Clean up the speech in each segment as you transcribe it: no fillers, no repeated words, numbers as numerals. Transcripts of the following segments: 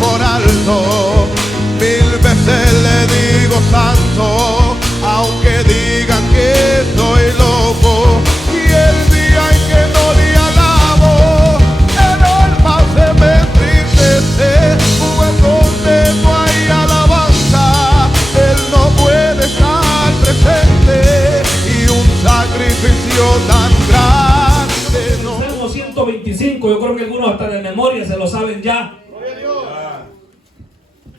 por alto. Mil veces le digo santo, aunque digan que estoy loco. Y el día en que no le alabo, el alma se me entristece, pues donde no hay alabanza, Él no puede estar presente. Y un sacrificio tan grande no. Salmo 125, yo creo que algunos hasta de memoria se lo saben ya.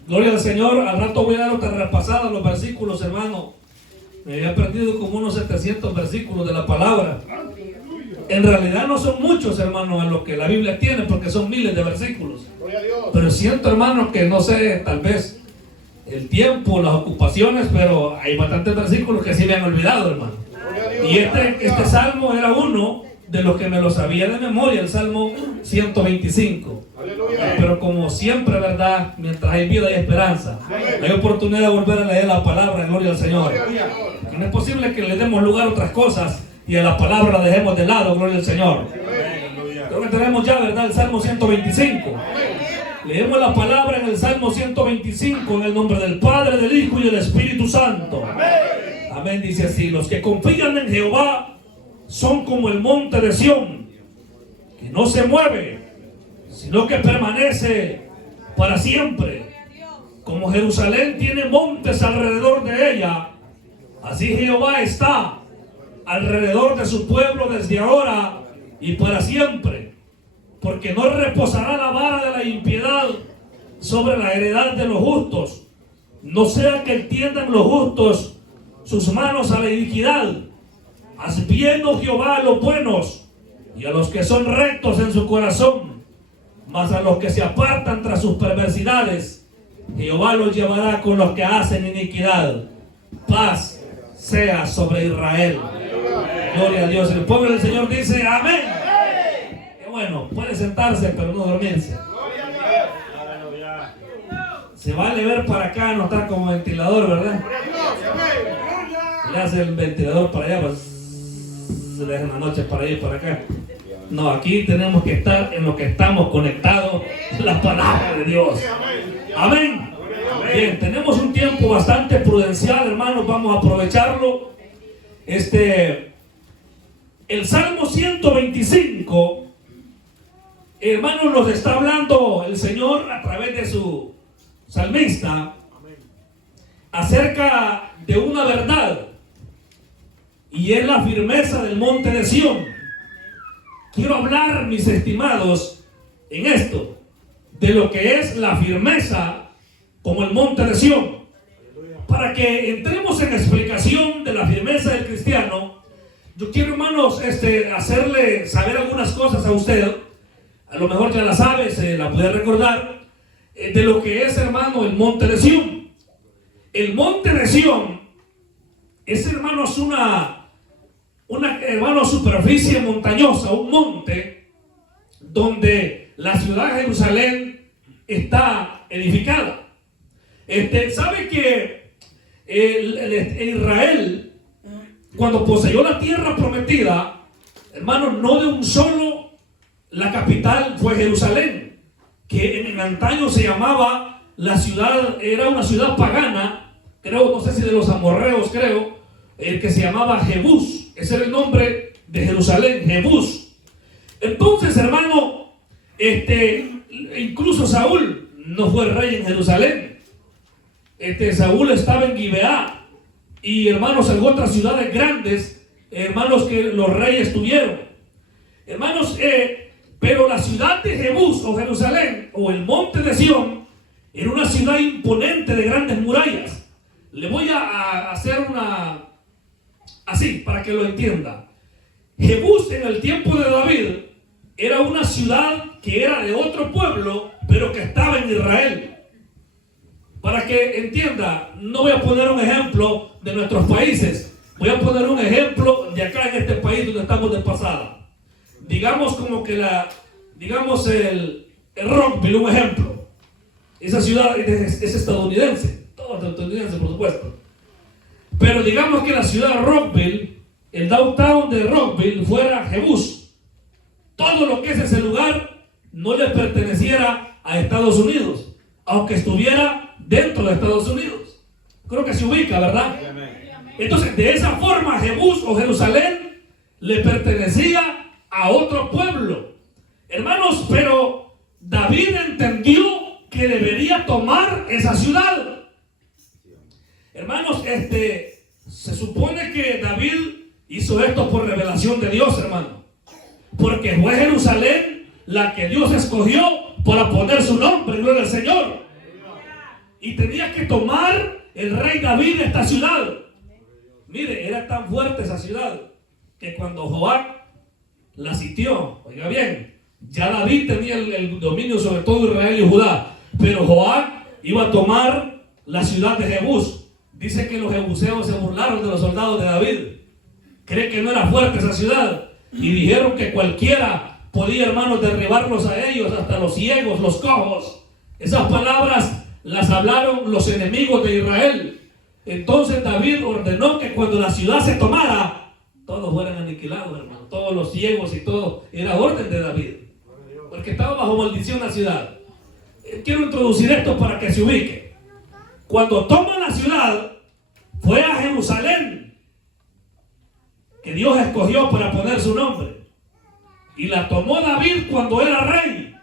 Gloria al Señor. Al rato voy a dar otra repasada a los versículos, hermano. Me había perdido como unos 700 versículos de la palabra. En realidad no son muchos, hermanos, a lo que la Biblia tiene, porque son miles de versículos. Pero siento, hermanos, que no sé, tal vez el tiempo, las ocupaciones, pero hay bastantes versículos que sí me han olvidado, hermano. Y este salmo era uno de los que me lo sabía de memoria, el Salmo 125. Pero como siempre, ¿verdad? Mientras hay vida y esperanza, hay oportunidad de volver a leer la palabra, gloria al Señor. Que no es posible que le demos lugar a otras cosas y a la palabra la dejemos de lado, gloria al Señor. Creo que tenemos ya, ¿verdad? El Salmo 125. Leemos la palabra en el Salmo 125 en el nombre del Padre, del Hijo y del Espíritu Santo. Amén. Dice así: los que confían en Jehová son como el monte de Sión, que no se mueve, sino que permanece para siempre. Como Jerusalén tiene montes alrededor de ella, así Jehová está alrededor de su pueblo desde ahora y para siempre. Porque no reposará la vara de la impiedad sobre la heredad de los justos, no sea que extiendan los justos sus manos a la iniquidad. Haz bien, oh Jehová, a los buenos y a los que son rectos en su corazón, mas a los que se apartan tras sus perversidades, Jehová los llevará con los que hacen iniquidad. Paz sea sobre Israel. Gloria a Dios. El pueblo del Señor dice amén. Qué bueno, puede sentarse pero no dormirse. Se vale ver para acá, no estar como ventilador, ¿verdad? Le hace el ventilador para allá, pues se le deja la noche para ir para acá. No, aquí tenemos que estar en lo que estamos conectados, la palabra de Dios. Amén. Bien, tenemos un tiempo bastante prudencial, hermanos, vamos a aprovecharlo. El Salmo 125, hermanos, nos está hablando el Señor a través de su salmista acerca de una verdad, y es la firmeza del monte de Sión. Quiero hablar, mis estimados, en esto, de lo que es la firmeza como el monte de Sión. Para que entremos en explicación de la firmeza del cristiano, yo quiero, hermanos, hacerle saber algunas cosas a usted. A lo mejor ya la sabe, se la puede recordar, de lo que es, hermano, el monte de Sión. El monte de Sión es, hermanos, una superficie montañosa, un monte donde la ciudad de Jerusalén está edificada. ¿Sabe que Israel, cuando poseyó la tierra prometida, hermanos, no de un solo, la capital fue Jerusalén, que en antaño se llamaba la ciudad, era una ciudad pagana, creo, no sé si de los amorreos, creo, que se llamaba Jebús. Ese era el nombre de Jerusalén, Jebús. Entonces, hermano, incluso Saúl no fue rey en Jerusalén. Saúl estaba en Gibeá. Y, hermanos, en otras ciudades grandes, hermanos, que los reyes tuvieron. Hermanos, pero la ciudad de Jebús o Jerusalén o el monte de Sión era una ciudad imponente de grandes murallas. Le voy a hacer una así para que lo entienda. Jebús en el tiempo de David era una ciudad que era de otro pueblo, pero que estaba en Israel. Para que entienda, no voy a poner un ejemplo de nuestros países, voy a poner un ejemplo de acá en este país donde estamos de pasada. Digamos como que el Rockville, un ejemplo. Esa ciudad es estadounidense, todo estadounidense, por supuesto. Pero digamos que la ciudad de Rockville, el downtown de Rockville fuera Jebús. Todo lo que es ese lugar no le perteneciera a Estados Unidos, aunque estuviera dentro de Estados Unidos. Creo que se ubica, ¿verdad? Entonces, de esa forma, Jebús o Jerusalén le pertenecía a otro pueblo. Hermanos, pero David entendió que debería tomar esa ciudad. Hermanos, se supone que David hizo esto por revelación de Dios, hermano. Porque fue Jerusalén la que Dios escogió para poner su nombre, gloria al Señor. Y tenía que tomar el rey David esta ciudad. Mire, era tan fuerte esa ciudad que cuando Joab la sitió, oiga bien, ya David tenía el dominio sobre todo Israel y Judá, pero Joab iba a tomar la ciudad de Jebús. Dice que los jebuseos se burlaron de los soldados de David. Cree que no era fuerte esa ciudad y dijeron que cualquiera podía, hermanos, derribarlos a ellos, hasta los ciegos, los cojos. Esas palabras las hablaron los enemigos de Israel. Entonces David ordenó que cuando la ciudad se tomara, todos fueran aniquilados, hermano. Todos los ciegos y todo. Era orden de David, porque estaba bajo maldición la ciudad. Quiero introducir esto para que se ubique. Cuando toma la ciudad, fue a Jerusalén, que Dios escogió para poner su nombre. Y la tomó David cuando era rey.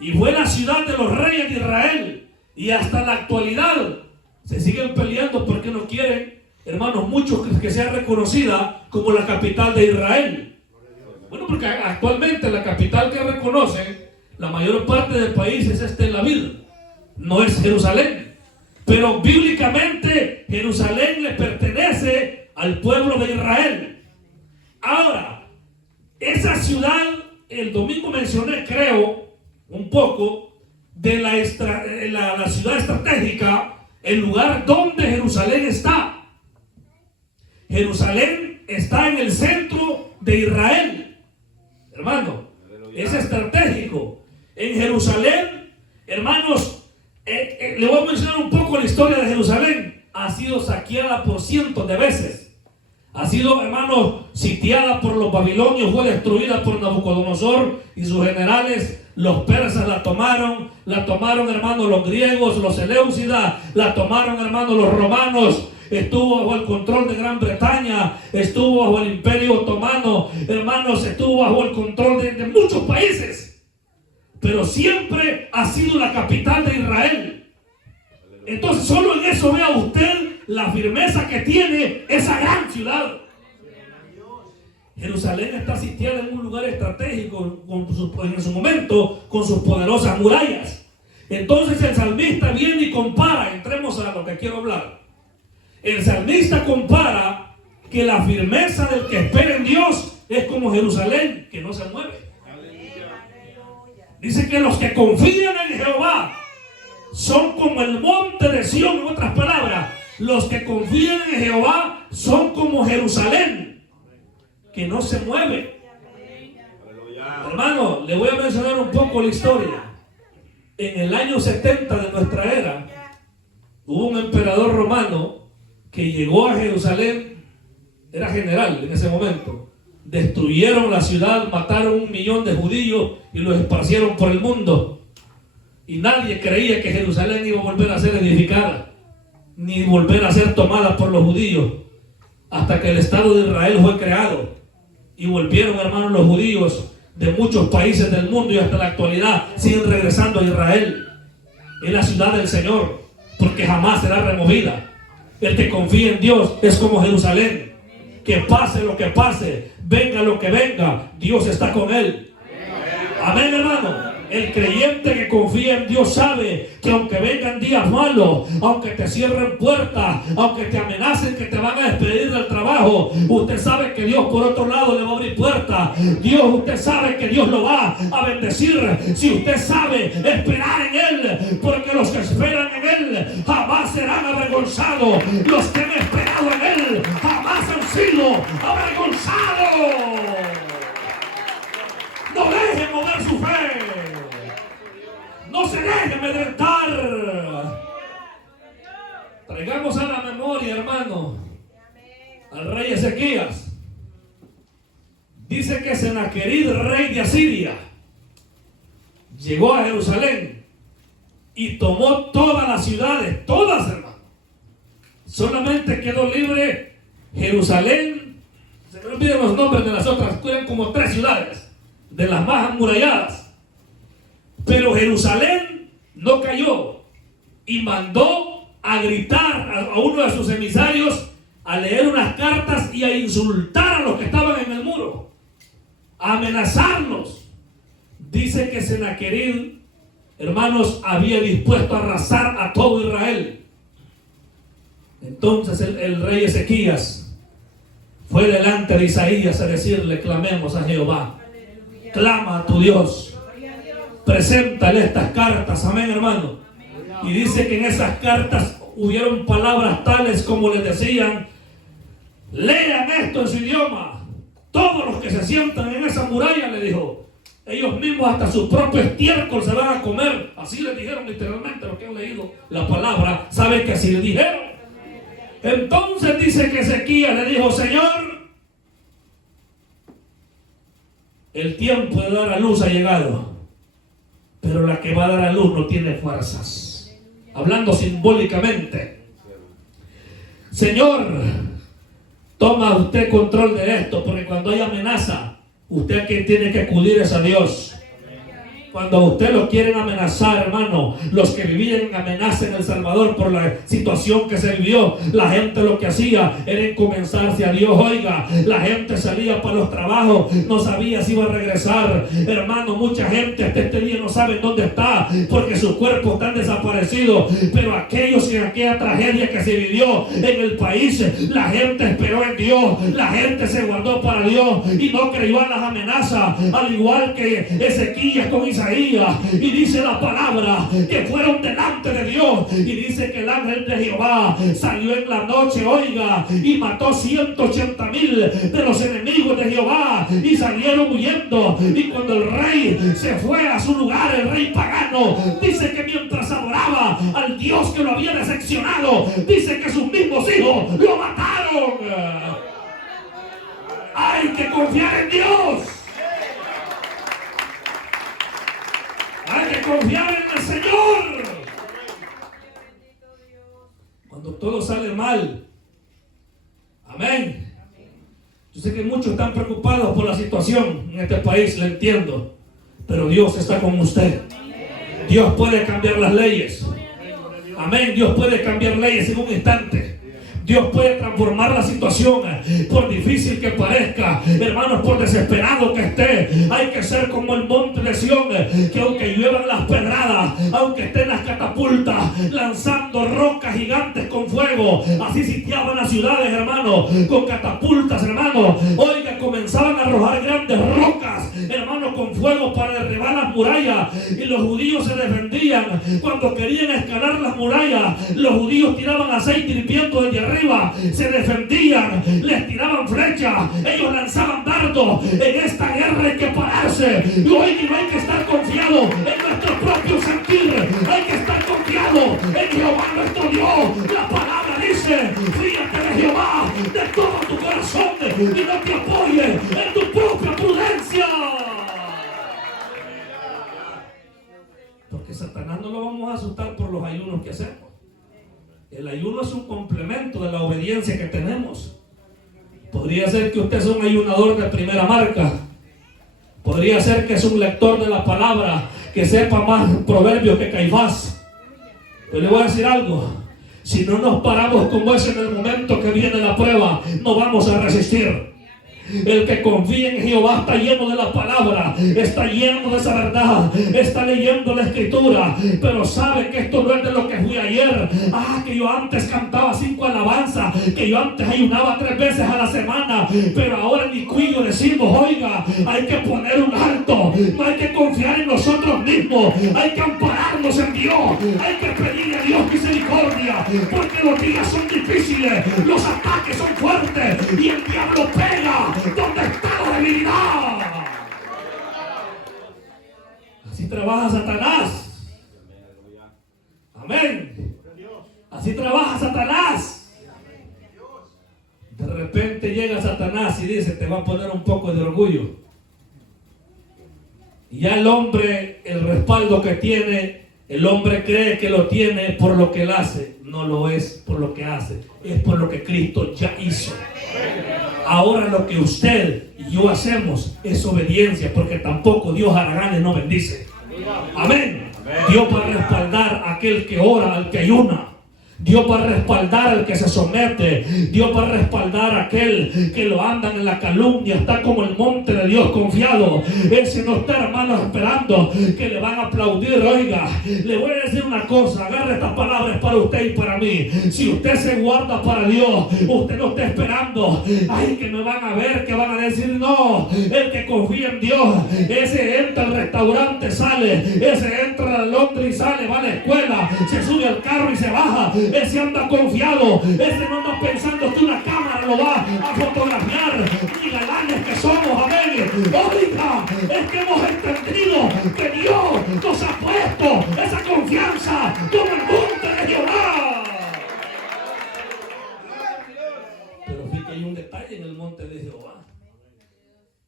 Y fue la ciudad de los reyes de Israel. Y hasta la actualidad se siguen peleando porque no quieren, hermanos, muchos que sea reconocida como la capital de Israel. Bueno, porque actualmente la capital que reconocen, la mayor parte del país es Tel Aviv, no es Jerusalén. Pero bíblicamente Jerusalén le pertenece al pueblo de Israel. Ahora, esa ciudad, el domingo mencioné, creo, un poco de la ciudad estratégica, el lugar donde Jerusalén está. Jerusalén está en el centro de Israel, hermano. Es estratégico. En Jerusalén, hermanos, le voy a mencionar un poco la historia de Jerusalén. Ha sido saqueada por cientos de veces. Ha sido, hermanos, sitiada por los babilonios, fue destruida por Nabucodonosor y sus generales. Los persas la tomaron, hermanos, los griegos, los seleucidas, la tomaron, hermanos, los romanos. Estuvo bajo el control de Gran Bretaña, estuvo bajo el Imperio Otomano, hermanos, estuvo bajo el control de muchos países. Pero siempre ha sido la capital de Israel. Entonces, solo en eso vea usted la firmeza que tiene esa gran ciudad. Jerusalén está sitiada en un lugar estratégico en su momento con sus poderosas murallas. Entonces el salmista viene y compara, entremos a lo que quiero hablar. El salmista compara que la firmeza del que espera en Dios es como Jerusalén, que no se mueve. Dice que los que confían en Jehová son como el monte de Sión. En otras palabras, los que confían en Jehová son como Jerusalén, que no se mueve. Hermano, le voy a mencionar un poco la historia. En el año 70 de nuestra era, hubo un emperador romano que llegó a Jerusalén, era general en ese momento. Destruyeron la ciudad, mataron 1 millón de judíos y los esparcieron por el mundo. Y nadie creía que Jerusalén iba a volver a ser edificada, ni volver a ser tomada por los judíos, hasta que el Estado de Israel fue creado. Y volvieron, hermanos, los judíos de muchos países del mundo y hasta la actualidad siguen regresando a Israel. Es la ciudad del Señor, porque jamás será removida. El que confía en Dios es como Jerusalén. Que pase lo que pase, venga lo que venga, Dios está con él. Amén, hermano. El creyente que confía en Dios sabe que aunque vengan días malos, aunque te cierren puertas, aunque te amenacen que te van a despedir del trabajo, usted sabe que Dios por otro lado le va a abrir puertas. Usted sabe que Dios lo va a bendecir si usted sabe esperar en Él, porque los que esperan en Él jamás serán avergonzados. Los que han esperado en Él jamás han sido avergonzados. No deje mover su fe. No se deje amedrentar. Traigamos a la memoria, hermano, al rey Ezequías. Dice que Senaquerib, rey de Asiria, llegó a Jerusalén y tomó todas las ciudades, todas, hermano. Solamente quedó libre Jerusalén. Se me olvidan los nombres de las otras, eran como 3 ciudades, de las más amuralladas. Pero Jerusalén no cayó y mandó a gritar a uno de sus emisarios a leer unas cartas y a insultar a los que estaban en el muro, a amenazarlos. Dice que Senaquerib, hermanos, había dispuesto a arrasar a todo Israel. Entonces el rey Ezequías fue delante de Isaías a decirle: clamemos a Jehová, clama a tu Dios, preséntale estas cartas. Amén, hermano. Y dice que en esas cartas hubieron palabras tales como les decían: lean esto en su idioma. Todos los que se sientan en esa muralla, le dijo, ellos mismos hasta sus propios estiércol se van a comer. Así les dijeron literalmente. Los que han leído la palabra saben que así le dijeron. Entonces dice que Ezequías le dijo: Señor, el tiempo de dar a luz ha llegado, pero la que va a dar a luz no tiene fuerzas. Hablando simbólicamente. Señor, toma usted control de esto, porque cuando hay amenaza, usted que tiene que acudir es a Dios. Cuando a usted lo quieren amenazar, hermano, los que vivían en amenaza en El Salvador por la situación que se vivió, la gente lo que hacía era encomenzarse a Dios. Oiga, la gente salía para los trabajos, no sabía si iba a regresar. Hermano, mucha gente hasta este día no sabe dónde está, porque sus cuerpos están desaparecidos. Pero aquellos en aquella tragedia que se vivió en el país, la gente esperó en Dios, la gente se guardó para Dios y no creyó a las amenazas, al igual que Ezequías con Isaías. Y dice la palabra que fueron delante de Dios, y dice que el ángel de Jehová salió en la noche, oiga, y mató 180,000 de los enemigos de Jehová, y salieron huyendo. Y cuando el rey se fue a su lugar, el rey pagano, dice que mientras adoraba al Dios que lo había decepcionado, dice que sus mismos hijos lo mataron. Hay que confiar en Dios. Hay que confiar en el Señor. Cuando todo sale mal. Amén. Yo sé que muchos están preocupados por la situación en este país, lo entiendo. Pero Dios está con usted. Dios puede cambiar las leyes. Amén. Dios puede cambiar leyes en un instante. Dios puede transformar la situación, por difícil que parezca, hermanos, por desesperado que esté. Hay que ser como el monte de Sión, que aunque lluevan las pedradas, aunque estén las catapultas lanzando rocas gigantes con fuego, así sitiaban las ciudades, hermanos, con catapultas, hermanos. Oiga, comenzaban a arrojar grandes rocas, hermanos, con fuego para derribar las murallas, y los judíos se defendían. Cuando querían escalar las murallas, los judíos tiraban aceite hirviendo desde arriba, se defendían, les tiraban flechas, ellos lanzaban dardos. En esta guerra hay que pararse, y hoy no hay que estar confiado en nuestro propio sentir, hay que estar confiado en Jehová nuestro Dios. La palabra dice: fíjate de Jehová de todo tu corazón y no te apoyes en tu propia prudencia, porque Satanás no lo vamos a asustar por los ayunos que hacemos. El ayuno es un complemento de la obediencia que tenemos. Podría ser que usted es un ayunador de primera marca. Podría ser que es un lector de la palabra, que sepa más proverbios que Caifás. Pero le voy a decir algo: si no nos paramos como es en el momento que viene la prueba, no vamos a resistir. El que confía en Jehová está lleno de la palabra, está lleno de esa verdad, está leyendo la escritura, pero sabe que esto no es de lo que fui ayer. Que yo antes cantaba 5 alabanzas, que yo antes ayunaba 3 veces a la semana, pero ahora en mi cuello decimos: oiga, hay que poner un alto, no hay que confiar en nosotros mismos, hay que ampararnos en Dios, hay que pedirle a Dios misericordia, porque los días son difíciles, los ataques son fuertes y el diablo pega donde está la debilidad. Así trabaja Satanás. Amén. Así trabaja Satanás. De repente llega Satanás y dice: te va a poner un poco de orgullo. Y ya el hombre, el respaldo que tiene El hombre cree que lo tiene por lo que él hace. No lo es por lo que hace, es por lo que Cristo ya hizo. Ahora lo que usted y yo hacemos es obediencia, porque tampoco Dios haragane no bendice. Amén. Dios va a respaldar a aquel que ora, al que ayuna. Dios va a respaldar al que se somete. Dios va a respaldar a aquel que lo andan en la calumnia. Está como el monte de Dios confiado. Ese no está, hermanos, esperando que le van a aplaudir. Oiga, le voy a decir una cosa. Agarre estas palabras para usted y para mí. Si usted se guarda para Dios, usted no está esperando, ay, que me van a ver, que van a decir. No, el que confía en Dios, ese entra al restaurante, sale. Ese entra al Londres y sale, va a la escuela, se sube al carro y se baja. Ese anda confiado, ese no anda pensando que una cámara lo va a fotografiar, ni galanes que somos, amén. Oiga, es que hemos entendido que Dios nos ha puesto esa confianza como el monte de Jehová. Pero fíjate que hay un detalle en el monte de Jehová,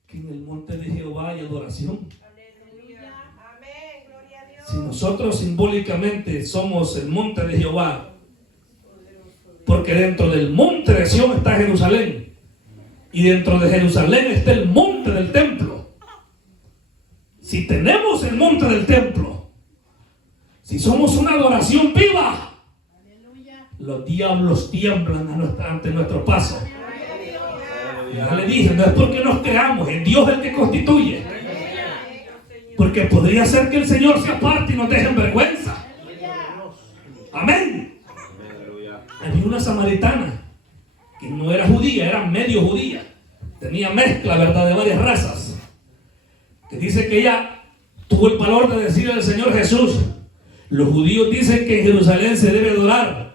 que en el monte de Jehová hay adoración. Si nosotros simbólicamente somos el monte de Jehová, porque dentro del monte de Sión está Jerusalén, y dentro de Jerusalén está el monte del templo. Si tenemos el monte del templo, si somos una adoración viva, los diablos tiemblan ante nuestro paso. Ya le dije, no es porque nos creamos, es Dios el que constituye. Porque podría ser que el Señor se aparte y nos deje en vergüenza. Amén. Había una samaritana que no era judía, era medio judía. Tenía mezcla, ¿verdad?, de varias razas. Que dice que ella tuvo el valor de decirle al Señor Jesús: los judíos dicen que en Jerusalén se debe adorar.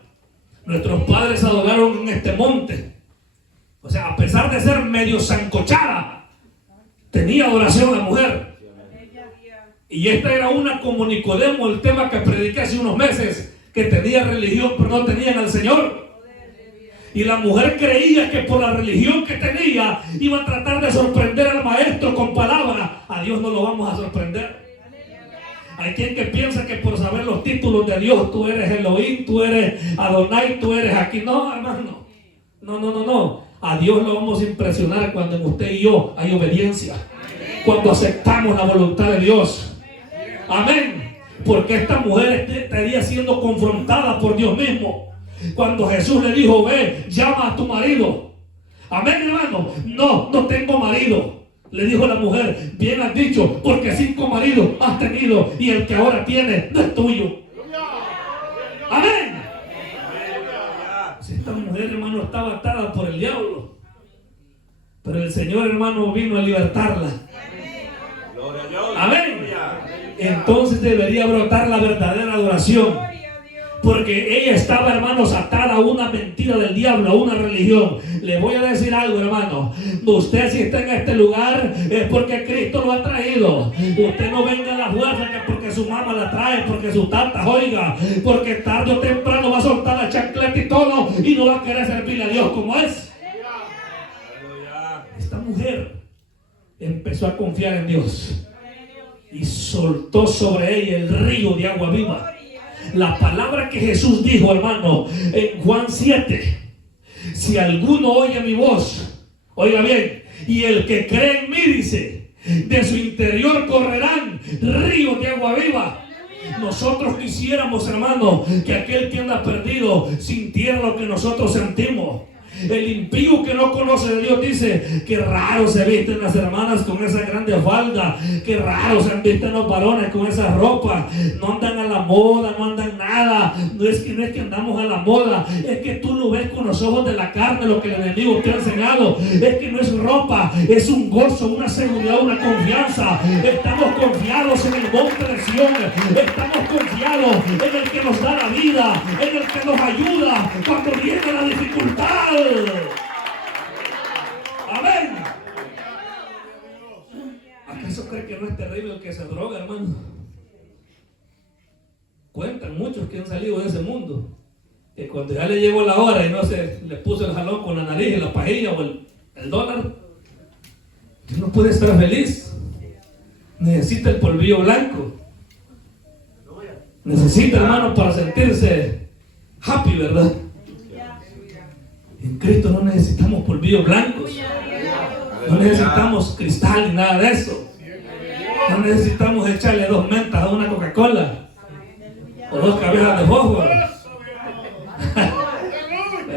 Nuestros padres adoraron en este monte. O sea, a pesar de ser medio sancochada, tenía adoración la mujer. Y esta era una como Nicodemo, el tema que prediqué hace unos meses, que tenía religión pero no tenían al Señor. Y la mujer creía que por la religión que tenía iba a tratar de sorprender al maestro con palabras. A Dios no lo vamos a sorprender. Hay quien que piensa que por saber los títulos de Dios, tú eres Elohim, tú eres Adonai, tú eres aquí. No, hermano. No. A Dios lo vamos a impresionar cuando en usted y yo hay obediencia. Cuando aceptamos la voluntad de Dios. Amén. Porque esta mujer estaría siendo confrontada por Dios mismo. Cuando Jesús le dijo: ve, llama a tu marido. Amén, hermano. No tengo marido. Le dijo la mujer: bien has dicho, porque 5 maridos has tenido y el que ahora tienes no es tuyo. Amén. Si esta mujer, hermano, estaba atada por el diablo, pero el Señor, hermano, vino a libertarla. Amén. Entonces debería brotar la verdadera adoración, porque ella estaba, hermanos, atada a una mentira del diablo, a una religión. Le voy a decir algo, hermano. Usted, si está en este lugar, es porque Cristo lo ha traído. Usted no venga a la fuerza que porque su mamá la trae, porque su tata, oiga, porque tarde o temprano va a soltar la chancleta y todo y no va a querer servirle a Dios como es. Esta mujer empezó a confiar en Dios y soltó sobre ella el río de agua viva. La palabra que Jesús dijo, hermano, en Juan 7: si alguno oye mi voz, oiga bien, y el que cree en mí, dice, de su interior correrán ríos de agua viva. Nosotros quisiéramos, hermano, que aquel que anda perdido sintiera lo que nosotros sentimos. El impío que no conoce de Dios dice: qué raro se visten las hermanas con esa grande falda, qué raro se visten los varones con esa ropa, no andan a la moda, no andan nada. No es que andamos a la moda, es que tú lo ves con los ojos de la carne, lo que el enemigo te ha enseñado. Es que no es ropa, es un gozo, una seguridad, una confianza. Estamos confiados en el monte de Sión, estamos confiados en el que nos da la vida, en el que nos ayuda cuando viene la dificultad. Amén. ¿Acaso cree que no es terrible el que se droga, hermano? Cuentan muchos que han salido de ese mundo, que cuando ya le llegó la hora y no se le puso el jalón con la nariz y la pajilla o el dólar, no puede estar feliz. Necesita el polvillo blanco. necesita, hermano, para sentirse happy, ¿verdad? En Cristo no necesitamos polvillos blancos, no necesitamos cristal ni nada de eso. No necesitamos echarle 2 mentas a una Coca-Cola o 2 cabezas de fósforo.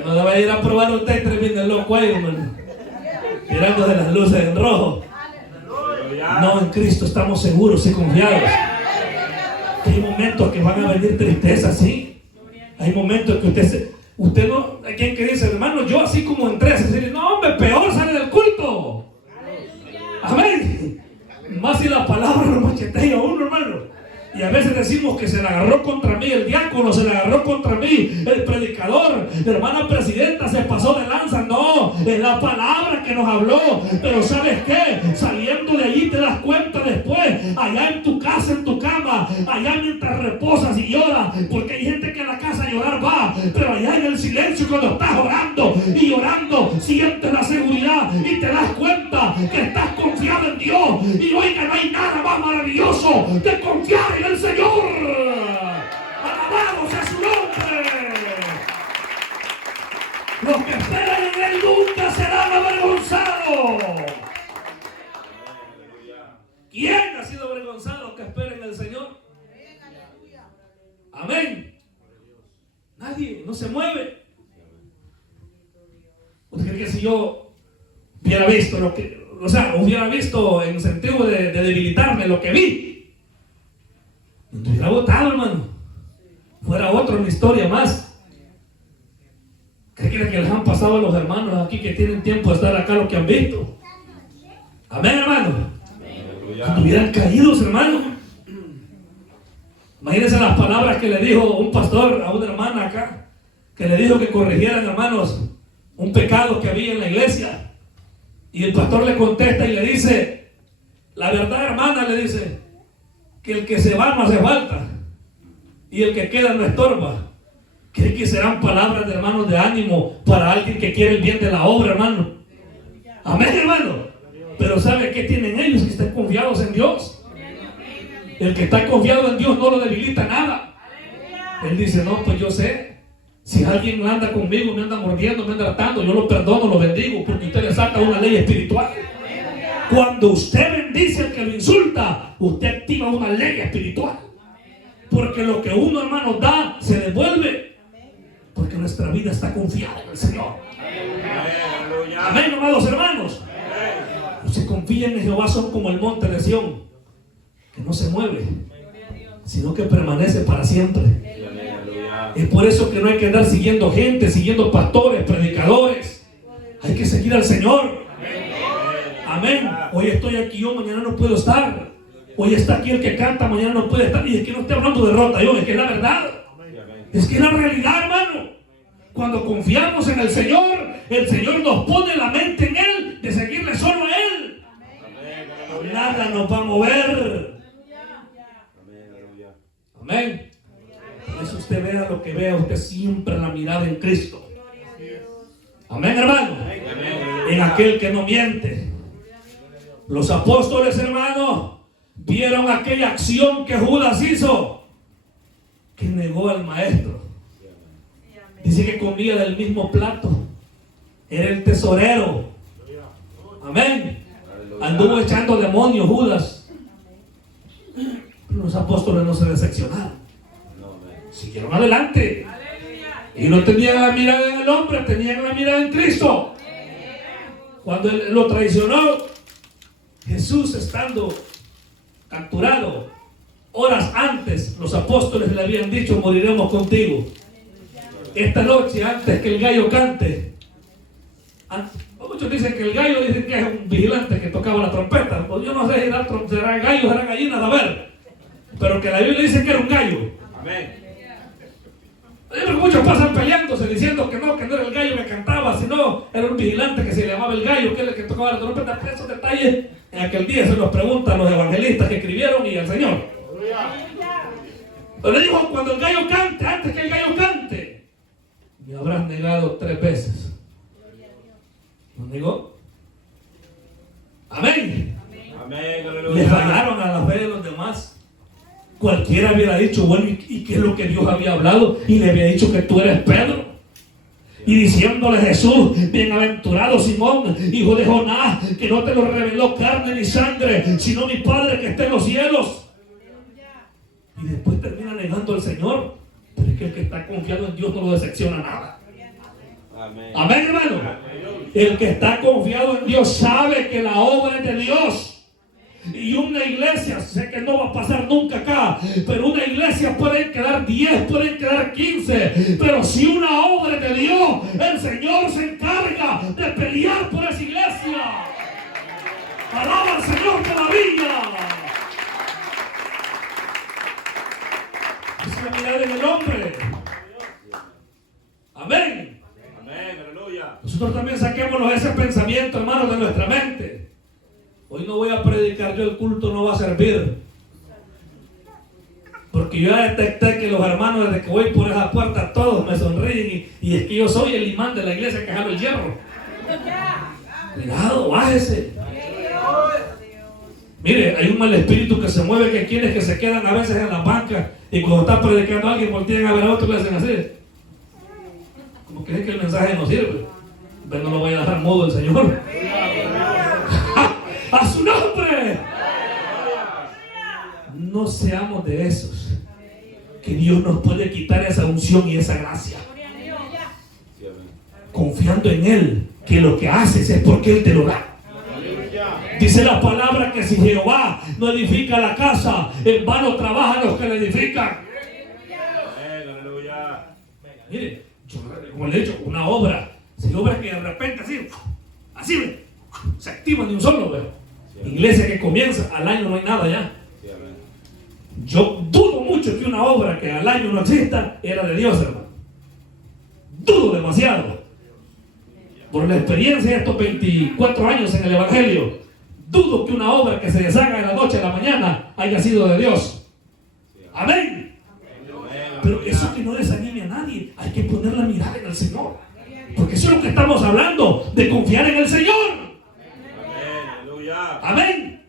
No debe ir a probar usted y termine loco ahí, hermano, mirando de las luces en rojo. No, en Cristo estamos seguros y confiados. Hay momentos que van a venir tristezas, sí. Hay momentos que usted no, hay quien que dice, hermano, yo así como entré, se dice, no, hombre, peor sale del culto. Amén. Más si la palabra lo machetea a uno, hermano. Y a veces decimos que se la agarró contra mí el diácono, se la agarró contra mí el predicador, la hermana presidenta se pasó de lanza. No, es la palabra que nos habló. Pero ¿sabes qué? Saliendo de allí te das cuenta después, allá en tu casa, en tu cama, allá mientras reposas y lloras, porque hay gente que a la casa a llorar va, pero allá en el silencio cuando estás orando y llorando, sientes la seguridad y te das cuenta que estás confiado en Dios. Y oiga, no hay nada más maravilloso que confiar en el Señor. Alabado sea su nombre. Los que esperan en Él nunca serán avergonzados. ¿Quién ha sido avergonzado que espera en el Señor? Amén. Nadie, no se mueve. ¿Usted cree que si yo hubiera visto lo que, hubiera visto en sentido de debilitarme lo que vi, no hubiera votado, hermano? Fuera otra una historia más. ¿Qué creen que les han pasado a los hermanos aquí que tienen tiempo de estar acá lo que han visto? Amén, hermano. Estuvieran caídos, hermano. Imagínense las palabras que le dijo un pastor a una hermana acá, que le dijo que corrigieran, hermanos, un pecado que había en la iglesia. Y el pastor le contesta y le dice, la verdad, hermana, le dice, que el que se va no hace falta y el que queda no estorba. ¿Cree que serán palabras de hermanos de ánimo para alguien que quiere el bien de la obra, hermano? Amén, hermano. Pero ¿sabe qué tienen ellos? Que están confiados en Dios. El que está confiado en Dios no lo debilita nada. Él dice, no, pues yo sé, si alguien anda conmigo, me anda mordiendo, me anda tratando, yo lo perdono, lo bendigo, porque usted le saca una ley espiritual. Cuando usted bendice al que lo insulta, usted activa una ley espiritual. Porque lo que uno, hermano, da, se devuelve. Porque nuestra vida está confiada en el Señor. Amén, amados hermanos. Los que confían en Jehová son como el monte de Sión, que no se mueve, sino que permanece para siempre. Es por eso que no hay que andar siguiendo gente, siguiendo pastores, predicadores. Hay que seguir al Señor. Amén. Hoy estoy aquí yo, mañana no puedo estar. Hoy está aquí el que canta, mañana no puede estar. Y es que no estoy hablando de derrota, yo, es que es la verdad. Es que es la realidad, hermano. Cuando confiamos en el Señor nos pone la mente en Él, de seguirle solo a Él. Nada nos va a mover. Amén. Por eso usted vea lo que vea, usted siempre la mirada en Cristo. Amén, hermano. En aquel que no miente. Los apóstoles, hermanos, vieron aquella acción que Judas hizo, que negó al maestro. Dice que comía del mismo plato. Era el tesorero. Amén. Anduvo echando demonios Judas. Pero los apóstoles no se decepcionaron. Siguieron adelante. Y no tenían la mirada en el hombre, tenían la mirada en Cristo. Cuando él lo traicionó, Jesús, estando capturado, horas antes, los apóstoles le habían dicho, moriremos contigo. Esta noche, antes que el gallo cante, muchos dicen que el gallo, dicen que es un vigilante que tocaba la trompeta. Pues yo no sé si será gallo, será gallina, a ver. Pero que la Biblia dice que era un gallo. Amén. Muchos pasan peleándose diciendo que no era el gallo que cantaba, sino era un vigilante que se llamaba el gallo, que era el que tocaba la trompeta. Esos detalles en aquel día se los preguntan los evangelistas que escribieron y al Señor. Pero le dijo, cuando el gallo cante, antes que el gallo cante, me habrás negado 3 veces. ¿No negó? Amén. Le fallaron a la fe de los demás. cualquiera hubiera dicho, bueno, ¿y qué es lo que Dios había hablado? Y le había dicho que tú eres Pedro. Y diciéndole Jesús, bienaventurado Simón, hijo de Jonás, que no te lo reveló carne ni sangre, sino mi Padre que está en los cielos. Y después termina negando al Señor. Pero es que el que está confiado en Dios no lo decepciona nada. Amén, amén, hermano. El que está confiado en Dios sabe que la obra es de Dios. Y una iglesia, sé que no va a pasar nunca acá, pero una iglesia pueden quedar 10, pueden quedar 15, pero si una obra es de Dios, el Señor se encarga de pelear por esa iglesia. Alaba al Señor todavía. Es la mirada en el hombre. Amén. Amén, aleluya. Nosotros también saquémonos ese pensamiento, hermanos, de nuestra mente. Hoy no voy a predicar yo, el culto no va a servir. Porque yo ya detecté que los hermanos, desde que voy por esa puerta, todos me sonríen. Y es que yo soy el imán de la iglesia que jalo el hierro. Cuidado, bájese. Mire, hay un mal espíritu que se mueve, que quienes que se quedan a veces en la banca y cuando está predicando a alguien voltean a ver a otro y le hacen así. Como creen que el mensaje no sirve. Pero no lo vaya a dejar mudo el Señor. ¡A su nombre! No seamos de esos. Que Dios nos puede quitar esa unción y esa gracia. Confiando en Él, que lo que haces es porque Él te lo da. Dice la palabra que si Jehová no edifica la casa, en vano trabajan los que la edifican. Mire, como le he dicho, una obra, si obra que de repente así se activa de un solo, ¿ve? Iglesia que comienza, al año no hay nada ya. Yo dudo mucho que una obra que al año no exista era de Dios, hermano. Dudo demasiado. Por la experiencia de estos 24 años en el Evangelio, dudo que una obra que se deshaga de la noche a la mañana haya sido de Dios. Amén. Pero eso que no desanime a nadie, hay que poner la mirada en el Señor. Porque eso es lo que estamos hablando, de confiar en el Señor. Amén.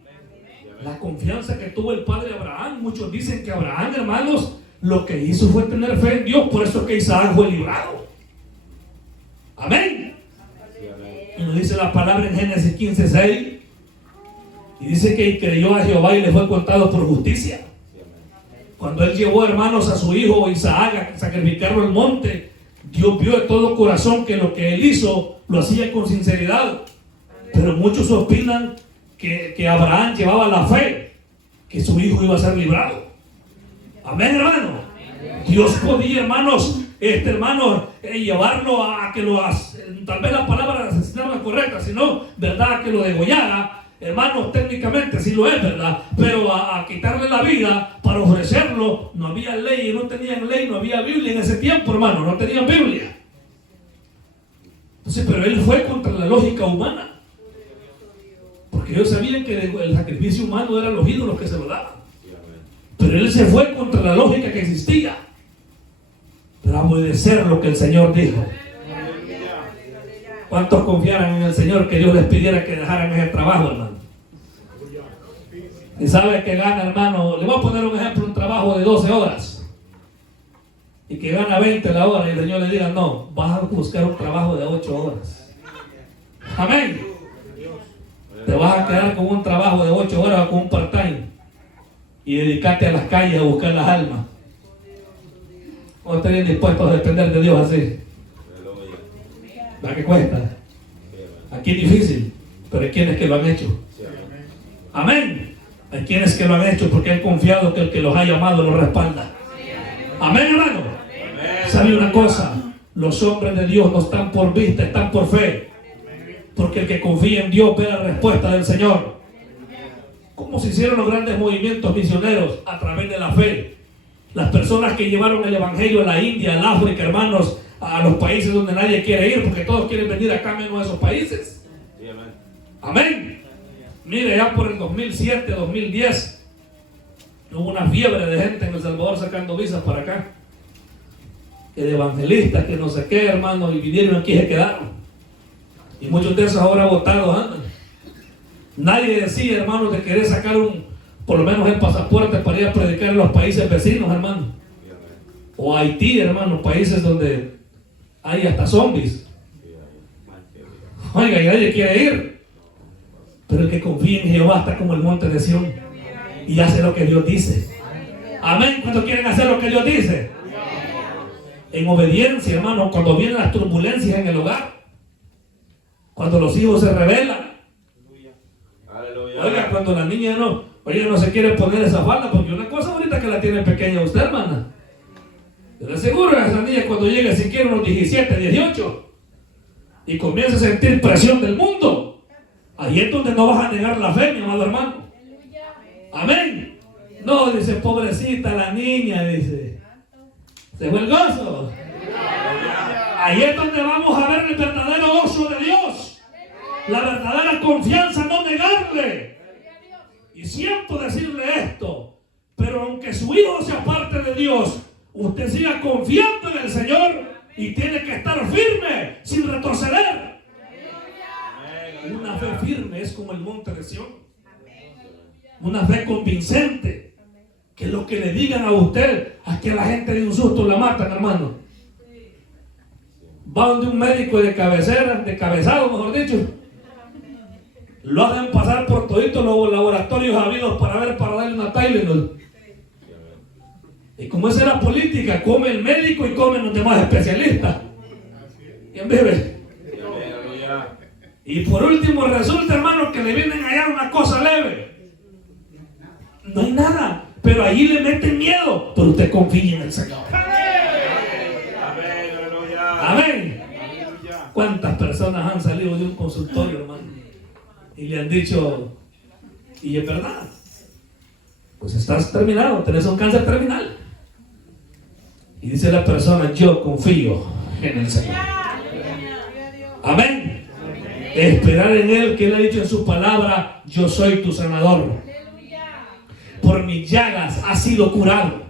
La confianza que tuvo el padre Abraham, muchos dicen que Abraham, hermanos, lo que hizo fue tener fe en Dios, por eso es que Isaac fue librado. Amén. Y nos dice la palabra en Génesis 15:6, y dice que creyó a Jehová y le fue contado por justicia. Cuando él llevó, hermanos, a su hijo Isaac a sacrificarlo en el monte, Dios vio de todo corazón que lo que él hizo lo hacía con sinceridad. Pero muchos opinan que Abraham llevaba la fe, que su hijo iba a ser librado. Amén, hermano. Dios podía, hermanos, llevarlo a que tal vez la palabra no es correcta, sino, verdad, que lo degollara. Hermanos, técnicamente sí lo es, verdad, pero a quitarle la vida para ofrecerlo, no había ley, no tenían ley, no había Biblia en ese tiempo, hermano, no tenían Biblia. Entonces, pero él fue contra la lógica humana. Porque ellos sabían que el sacrificio humano eran los ídolos que se lo daban. Pero él se fue contra la lógica que existía. Pero a obedecer lo que el Señor dijo. ¿Cuántos confiaran en el Señor que Dios les pidiera que dejaran ese trabajo, hermano? Y sabe que gana, hermano, le voy a poner un ejemplo, un trabajo de 12 horas. Y que gana 20 la hora y el Señor le diga, no, vas a buscar un trabajo de 8 horas. Amén. Te vas a quedar con un trabajo de 8 horas o con un part-time y dedicarte a las calles a buscar las almas. ¿O estarían dispuestos a depender de Dios así? ¿Verdad que cuesta? Aquí es difícil, pero hay quienes que lo han hecho. Amén. Hay quienes que lo han hecho porque han confiado que el que los ha llamado los respalda. Amén, hermano. ¿Sabe una cosa? Los hombres de Dios no están por vista, están por fe. Porque el que confía en Dios ve la respuesta del Señor. ¿Cómo se hicieron los grandes movimientos misioneros? A través de la fe. Las personas que llevaron el Evangelio a la India, al África, hermanos, a los países donde nadie quiere ir, porque todos quieren venir acá menos a esos países. Amén. Mire, ya por el 2007, 2010, hubo una fiebre de gente en El Salvador sacando visas para acá. Que de evangelistas, que no sé qué, hermanos, y vinieron aquí y se quedaron. Y muchos de esos ahora votados andan. Nadie decía, hermanos, de querer sacar por lo menos el pasaporte para ir a predicar en los países vecinos, hermano. O Haití, hermano, países donde hay hasta zombies. Oiga, y nadie quiere ir. Pero el que confía en Jehová está como el monte de Sión y hace lo que Dios dice. Amén. ¿Cuántos quieren hacer lo que Dios dice? En obediencia, hermano, cuando vienen las turbulencias en el hogar, cuando los hijos se rebelan. Oiga, cuando la niña no se quiere poner esa falda, porque una cosa ahorita que la tiene pequeña usted, hermana. Yo le aseguro a esa niña cuando llegue siquiera unos 17, 18 y comienza a sentir presión del mundo, ahí es donde no vas a negar la fe, mi amado hermano. Amén. No, dice, pobrecita la niña, dice. Se fue el gozo. Ahí es donde vamos a ver el verdadero gozo de Dios. La verdadera confianza, no negarle. Y siento decirle esto, pero aunque su hijo se aparte de Dios, usted siga confiando en el Señor y tiene que estar firme, sin retroceder. Una fe firme es como el monte de Sión. Una fe convincente. Que lo que le digan a usted, a que la gente de un susto la matan, hermano. Va donde un médico de cabecera, de cabezado, mejor dicho. Lo hacen pasar por toditos los laboratorios habidos para darle una Tylenol. Y como esa es la política, come el médico y comen los demás especialistas. ¿Quién vive? Y por último resulta, hermano, que le vienen a hallar una cosa leve. No hay nada, pero allí le meten miedo. Pero usted confía en el Señor. Amén. ¿Cuántas personas han salido de un consultorio, hermano? Y le han dicho, y es verdad, pues estás terminado, tenés un cáncer terminal. Y dice la persona, yo confío en el Señor. Amén. Esperar en Él, que Él ha dicho en su palabra, yo soy tu sanador. Por mis llagas has sido curado.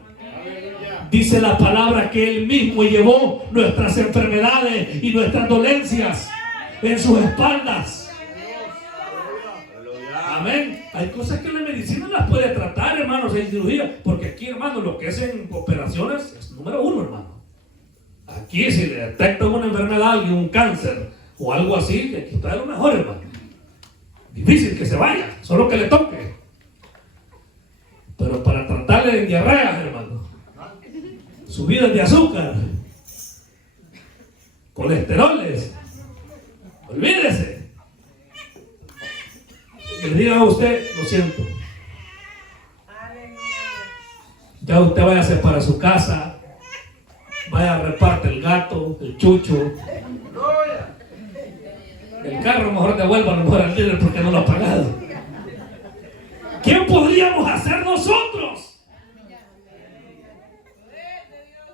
Dice la palabra que Él mismo llevó nuestras enfermedades y nuestras dolencias en sus espaldas. Amén. Hay cosas que la medicina las puede tratar, hermanos, en cirugía. Porque aquí, hermanos, lo que es en operaciones es número uno, hermano. Aquí, si le detectan una enfermedad a alguien, un cáncer o algo así, aquí está lo mejor, hermano. Difícil que se vaya, solo que le toque. Pero para tratarle de diarrea, hermano, subidas de azúcar, colesteroles, olvídese. Le diga a usted, lo siento. Ya usted váyase para su casa, vaya, reparte el gato, el chucho, el carro mejor devuélvalo mejor al dealer porque no lo ha pagado. ¿Qué podríamos hacer nosotros?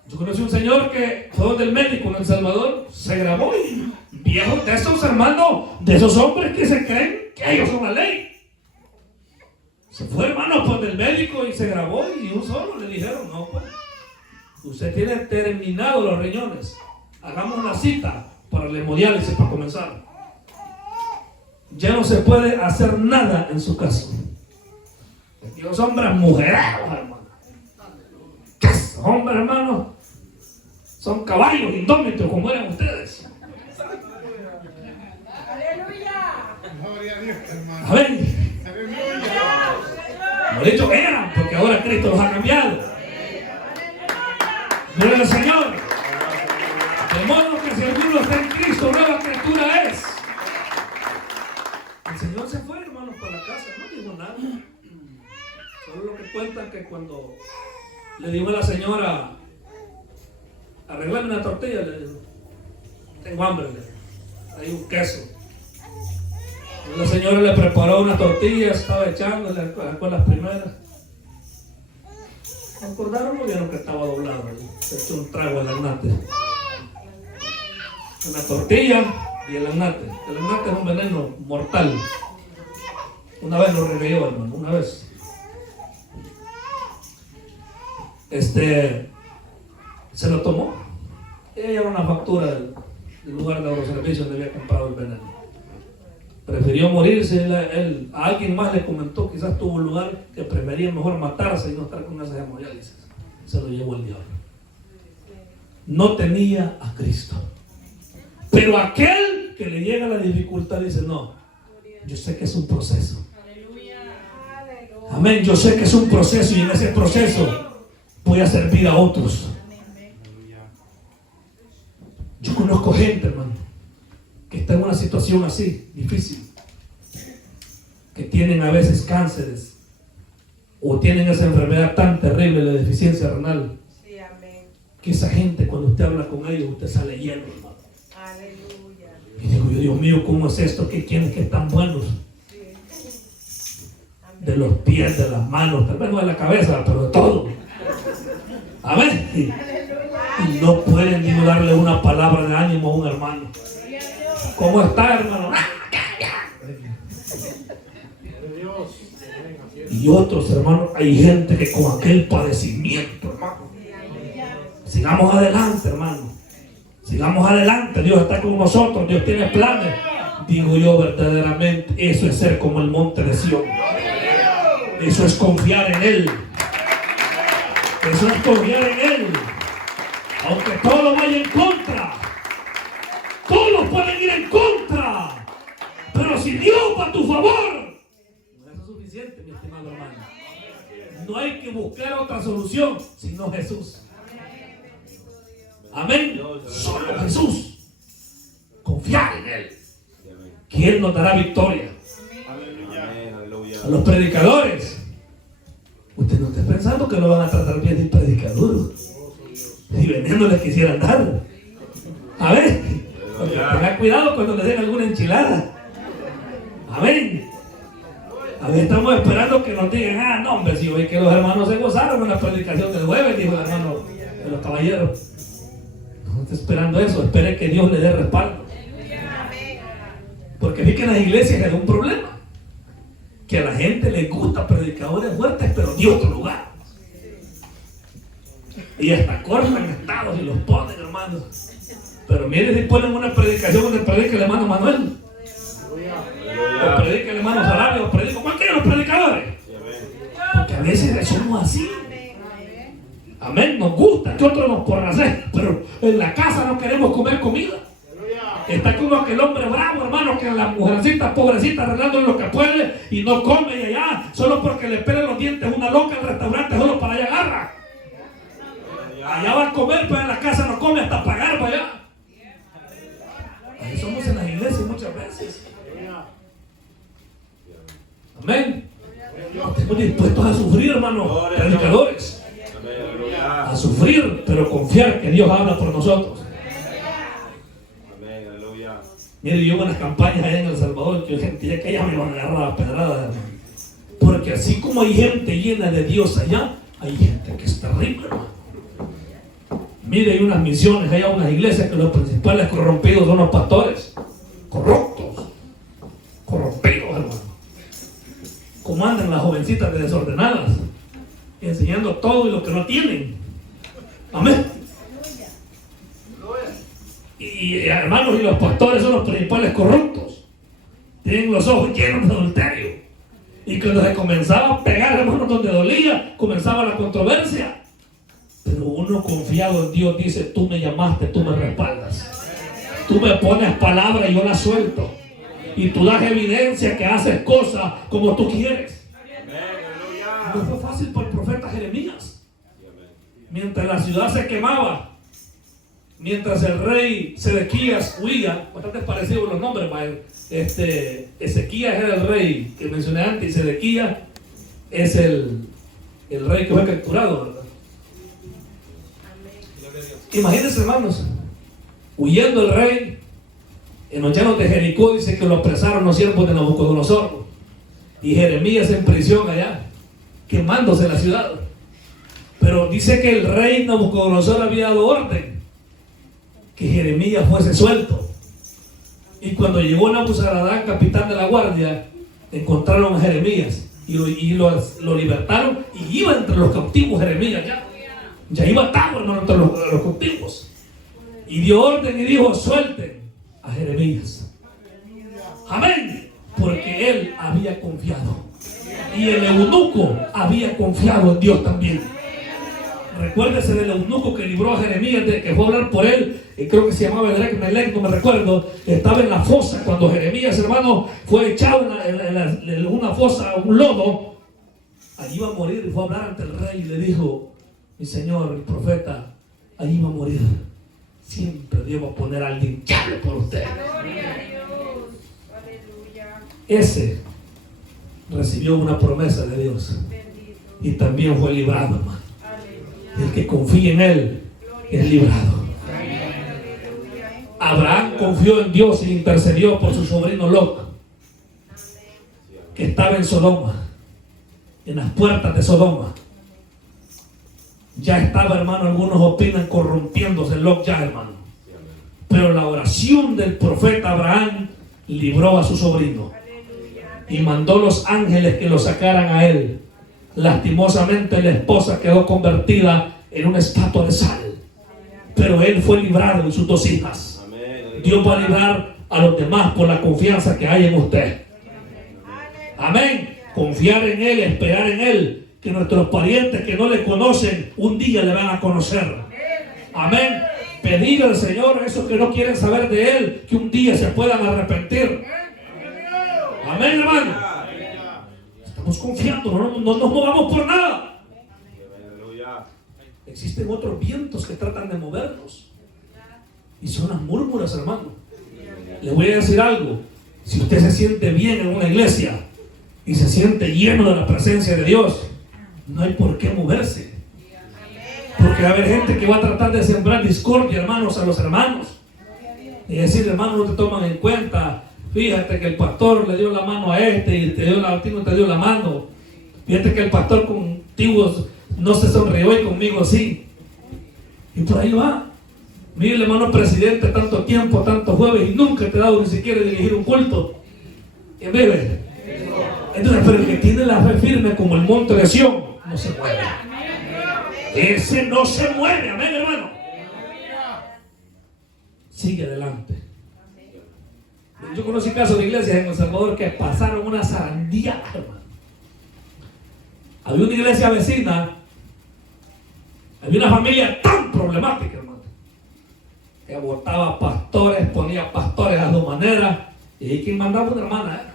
Yo conocí un señor que fue del médico en El Salvador, se grabó y viejos de esos, hermanos, de esos hombres que se creen que ellos son la ley. Se fue, hermano, pues del médico y se grabó y un solo le dijeron, no, pues, usted tiene terminado los riñones, hagamos una cita para la hemodiálisis para comenzar. Ya no se puede hacer nada en su caso. Los hombres mujereros, hermano. Esos hombres, hermano, son caballos indómitos como eran ustedes. A ver, no he dicho que eran, porque ahora Cristo los ha cambiado. Gloria al Señor. De modo que si alguno está en Cristo, nueva criatura es. El Señor se fue, hermano, para la casa, no dijo nada. Solo lo que cuentan que cuando le dijo a la señora, arreglame una tortilla, le dijo, tengo hambre, hay un queso. La señora le preparó una tortilla, estaba echándole con las primeras. ¿Acordaron o vieron que estaba doblado? Se echó un trago al agnate. Una tortilla y el agnate. El agnate es un veneno mortal. Una vez lo revivió, hermano, una vez. Se lo tomó. Ella era una factura del lugar de los servicios donde había comprado el veneno. Prefirió morirse. A alguien más le comentó, quizás tuvo un lugar que prefería mejor matarse y no estar con esas hemodiálisis. Se lo llevó el diablo. No tenía a Cristo. Pero aquel que le llega la dificultad dice, no, yo sé que es un proceso. Amén, yo sé que es un proceso y en ese proceso voy a servir a otros. Yo conozco gente, hermano, que está en una situación así, difícil, que tienen a veces cánceres o tienen esa enfermedad tan terrible, la deficiencia renal, que esa gente, cuando usted habla con ellos, usted sale lleno, hermano. Y digo yo, Dios mío, ¿cómo es esto? ¿Qué quieren que están buenos? De los pies, de las manos, tal vez no de la cabeza, pero de todo. Amén. Y no pueden ni darle una palabra de ánimo a un hermano. ¿Cómo está, hermano? Y otros, hermanos, hay gente que con aquel padecimiento, hermano. Sigamos adelante, hermano. Sigamos adelante. Dios está con nosotros. Dios tiene planes. Digo yo, verdaderamente, eso es ser como el monte de Sión. Eso es confiar en Él. Eso es confiar en Él. Aunque todo vaya en contra. Todos pueden ir en contra. Pero si Dios va a tu favor, no es suficiente, mi estimado hermano. No hay que buscar otra solución, sino Jesús. Amén. Solo Jesús. Confiar en Él. Que Él nos dará victoria. A los predicadores, usted no esté pensando que lo van a tratar bien de predicador y veneno les quisieran dar. A ver, tengan cuidado cuando les den alguna enchilada. Amén. A ver, estamos esperando que nos digan, no hombre, si hoy que los hermanos se gozaron en la predicación del jueves, dijo el hermano de los caballeros. No esté esperando eso, espere que Dios le dé respaldo. Porque vi que en las iglesias hay un problema. Que a la gente le gusta predicadores fuertes, pero de otro lugar. Y hasta cortan estados y los ponen, hermanos. Pero miren si ponen una predicación donde predica el hermano Manuel. O predica el hermano Sarabia, o predica cualquiera de los predicadores. Porque a veces somos así. Amén, nos gusta que otros nos por hacer, pero en la casa no queremos comer comida. Está como aquel hombre bravo, hermano, que la mujercita pobrecita arreglándole lo que puede y no come y allá, solo porque le pelan los dientes una loca al restaurante, solo para allá agarra. Allá va a comer, pero en la casa no come hasta pagar para allá. Ahí somos en las iglesias muchas veces. Amén. Estamos dispuestos a sufrir, hermano, predicadores. A sufrir, pero confiar que Dios habla por nosotros. Mire, yo en las campañas allá en El Salvador, que yo sentía que ya me iban a agarrar a pedradas. Porque así como hay gente llena de Dios allá, hay gente que es terrible, hermano. Mire, hay unas misiones, hay unas iglesias que los principales corrompidos son los pastores. Corruptos. Corrompidos, hermano. Como andan las jovencitas desordenadas, enseñando todo y lo que no tienen. Amén. Y hermanos, y los pastores son los principales corruptos. Tienen los ojos llenos de adulterio. Y cuando se comenzaba a pegar, hermanos, donde dolía, comenzaba la controversia. Pero uno confiado en Dios dice, tú me llamaste, tú me respaldas. Tú me pones palabra y yo la suelto. Y tú das evidencia que haces cosas como tú quieres. No fue fácil para el profeta Jeremías. Mientras la ciudad se quemaba, mientras el rey Sedequías huía, bastante parecidos los nombres, Ezequías era el rey que mencioné antes, y Sedequías es el rey que fue capturado, ¿verdad? Imagínense, hermanos, huyendo el rey, en los llanos de Jericó dice que lo apresaron los siervos de Nabucodonosor, y Jeremías en prisión allá, quemándose la ciudad. Pero dice que el rey Nabucodonosor había dado orden que Jeremías fuese suelto. Y cuando llegó Nabuzaradán, capitán de la guardia, encontraron a Jeremías y lo libertaron, y iba entre los cautivos Jeremías ya iba atado, hermano, entre los cautivos, y dio orden y dijo, suelten a Jeremías. Amén. porque él había confiado. Y el eunuco había confiado en Dios también. Recuérdese del eunuco que libró a Jeremías, de que fue a hablar por él, y creo que se llamaba Melech, no me recuerdo. Estaba en la fosa cuando Jeremías, hermano, fue echado en una fosa, un lodo. Allí iba a morir y fue a hablar ante el rey y le dijo: mi señor, el profeta, allí va a morir. Siempre Dios va a poner a alguien que hable por usted. Gloria a Dios. Aleluya. Ese recibió una promesa de Dios Bendito. y también fue librado, hermano. Aleluya. El que confía en él es librado. Aleluya. Abraham confió en Dios y intercedió por su sobrino Lot, que estaba en Sodoma, en las puertas de Sodoma. Ya estaba, hermano, algunos opinan corrompiéndose Lot ya, hermano. Pero la oración del profeta Abraham libró a su sobrino y mandó los ángeles que lo sacaran a él. Lastimosamente la esposa quedó convertida en una estatua de sal, pero él fue librado y sus dos hijas. Dios va a librar a los demás por la confianza que hay en usted. Amén. Confiar en él, esperar en él, que nuestros parientes que no le conocen un día le van a conocer. Amén. Pedir al Señor a esos que no quieren saber de él, que un día se puedan arrepentir. Amén, hermano. Estamos confiando, no nos movamos por nada. Existen otros vientos que tratan de movernos, y son las murmuras, hermano. Le voy a decir algo: si usted se siente bien en una iglesia y se siente lleno de la presencia de Dios, no hay por qué moverse, porque va a haber gente que va a tratar de sembrar discordia, hermanos, a los hermanos, y decir: hermano, no te toman en cuenta. Fíjate que el pastor le dio la mano a este y a ti no te dio la mano. Fíjate que el pastor contigo no se sonrió y conmigo sí. Y por ahí va. Mire, hermano presidente, tanto tiempo, tantos jueves, y nunca te ha dado ni siquiera dirigir un culto. ¿Y vive? Entonces, pero el que tiene la fe firme como el monte de Sión, no se mueve. Ese no se mueve, amén, hermano. Sigue adelante. Yo conocí casos de iglesias en El Salvador que pasaron una zarandeada, hermano. Había una iglesia vecina, había una familia tan problemática, hermano, que abortaba pastores, ponía pastores a su manera, y ahí quien mandaba una hermana era.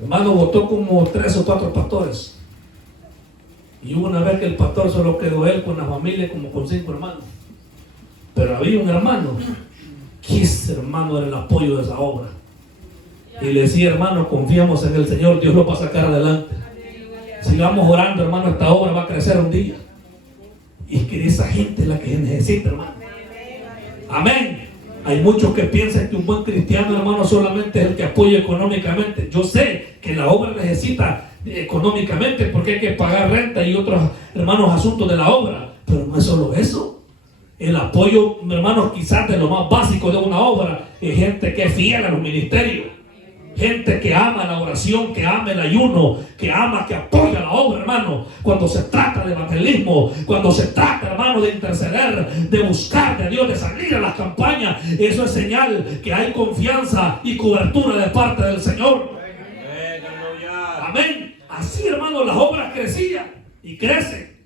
Hermano, votó como 3 o 4 pastores, y hubo una vez que el pastor solo quedó él con la familia, como con 5 hermanos. Pero había un hermano que ese hermano era el apoyo de esa obra, y le decía: hermano, confiamos en el Señor, Dios lo va a sacar adelante. Sigamos orando, hermano, esta obra va a crecer un día. Y es que esa gente es la que necesita, hermano. Amén. Hay muchos que piensan que un buen cristiano, hermano, solamente es el que apoya económicamente. Yo sé que la obra necesita económicamente, porque hay que pagar renta y otros, hermanos, asuntos de la obra. Pero no es solo eso. El apoyo, hermanos, quizás de lo más básico de una obra, es gente que es fiel a los ministerios. Gente que ama la oración, que ama el ayuno, que ama, que apoya la obra, hermano. Cuando se trata de evangelismo, cuando se trata, hermano, de interceder, de buscar de Dios, de salir a las campañas, eso es señal que hay confianza y cobertura de parte del Señor. Amén. Así, hermano, las obras crecían y crecen